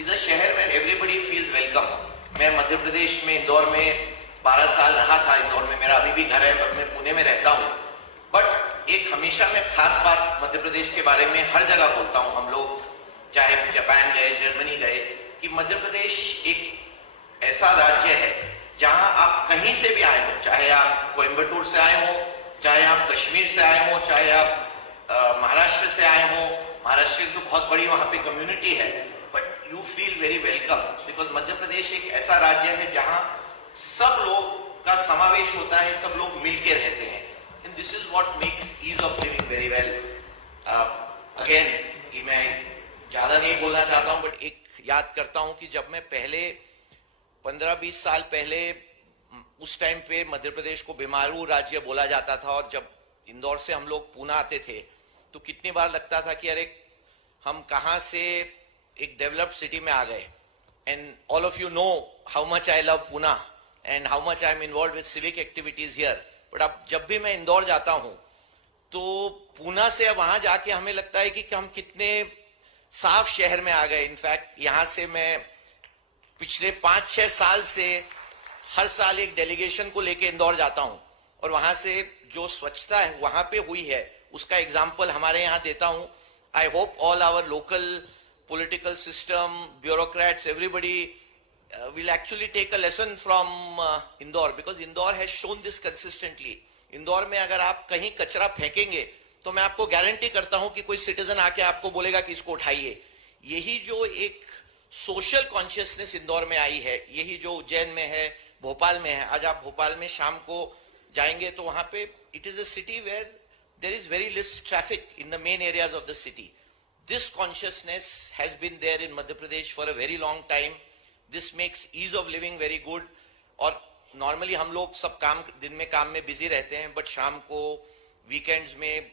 इज अ शहर में एवरीबडी फील्स वेलकम। मैं मध्य प्रदेश में इंदौर में 12 साल रहा था। इंदौर में मेरा अभी भी घर है, पर मैं पुणे में रहता हूँ। बट एक हमेशा मैं खास बात मध्य प्रदेश के बारे में हर जगह बोलता हूँ, हम लोग चाहे जापान गए, जर्मनी गए, कि मध्य प्रदेश एक ऐसा राज्य है जहां आप कहीं से भी आए हो, चाहे आप कोयम्बटूर से आए हो, चाहे आप कश्मीर से आए हो, चाहे आप महाराष्ट्र से आए हो। महाराष्ट्र की तो बहुत बड़ी वहां पे कम्युनिटी है, but you feel very welcome because Madhya Pradesh एक ऐसा राज्य है जहां सब लोग का समावेश होता है, सब लोग मिलके रहते हैं। And this is what makes ease of living very well. Again मैं ज्यादा नहीं बोलना चाहता हूं, बट एक याद करता हूं कि जब मैं पहले 15-20 साल पहले, उस टाइम पे मध्य प्रदेश को बीमारू राज्य बोला जाता था और जब इंदौर से हम लोग पूना आते थे तो कितनी बार लगता था कि अरे हम कहां से एक डेवलप्ड सिटी में आ गए। And all of you know how much I love Poona and how much I am involve with civic activities here. But अब जब भी मैं इंदौर जाता हूं तो पूना से वहां जाके हमें लगता है कि हम कितने साफ शहर में आ गए। इनफैक्ट यहां से मैं पिछले 5-6 साल से हर साल एक डेलीगेशन को लेके इंदौर जाता हूं और वहां से जो स्वच्छता है वहां पे हुई है उसका एग्जाम्पल हमारे यहां देता हूं। I hope all our local political system, bureaucrats, everybody will actually take a lesson from Indore, because Indore has shown this consistently. Indore में अगर आप कहीं कचरा फेंकेंगे तो मैं आपको गारंटी करता हूं कि कोई सिटीजन आके आपको बोलेगा कि इसको उठाइए. यही जो एक सोशल कॉन्शियसनेस इंदौर में आई है, यही जो उज्जैन में है, भोपाल में है. आज आप भोपाल में शाम को जाएंगे तो वहां पे it is a city where there is very less traffic in the main areas of the city. This consciousness has been there in Madhya Pradesh for a very long time. This makes ease of living very good. और normally हम लोग सब काम दिन में काम में busy रहते हैं, but शाम को weekends में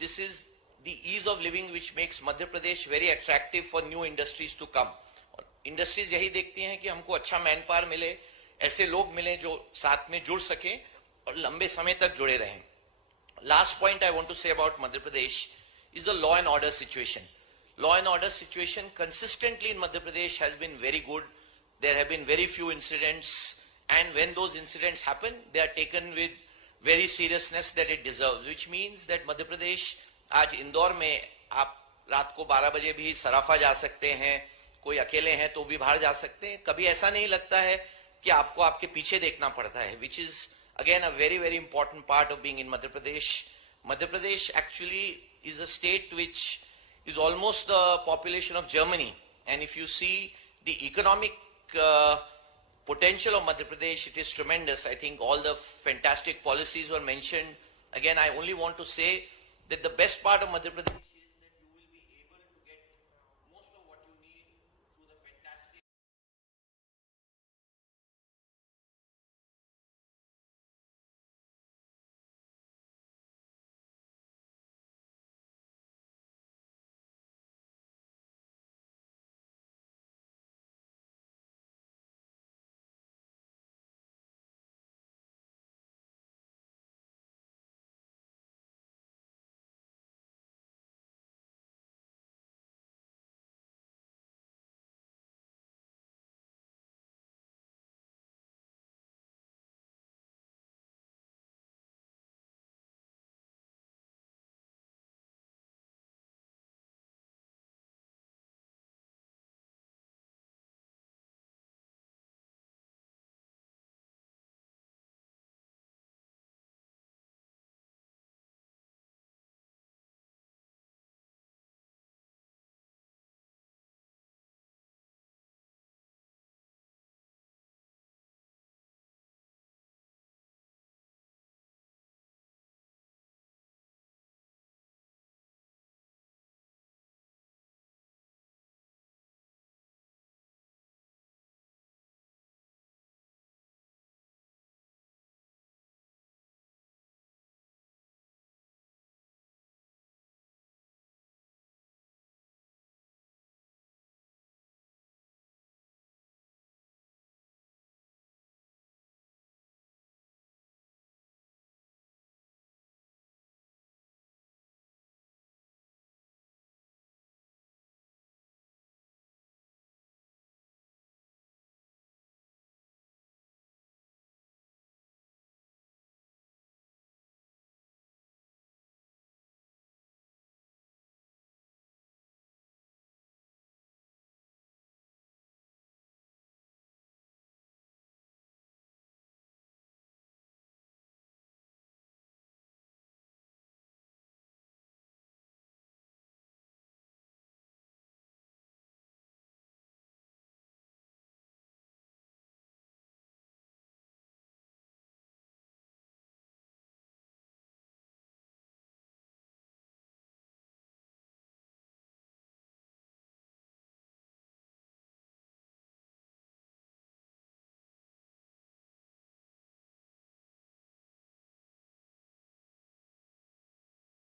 this is the ease of living which makes Madhya Pradesh very attractive for new industries to come. Industries यही देखती हैं कि हमको अच्छा मैन पावर मिले, ऐसे लोग मिले जो साथ में जुड़ सकें और लंबे समय तक जुड़े रहें. Last point I want to say about Madhya Pradesh is the law and order situation. Law and order situation consistently in Madhya Pradesh has been very good. There have been very few incidents, and when those incidents happen, they are taken with very seriousness that it deserves, which means that Madhya Pradesh, आज इंदौर में आप रात को 12 बजे भी सराफा जा सकते हैं, कोई अकेले हैं तो भी बाहर जा सकते हैं. कभी ऐसा नहीं लगता है कि आपको आपके पीछे देखना पड़ता है, which is again a very, very important part of being in Madhya Pradesh. Madhya Pradesh actually is a state which is almost the population of Germany. And if you see the economic potential of Madhya Pradesh, it is tremendous. I think all the fantastic policies were mentioned. Again, I only want to say that the best part of Madhya Pradesh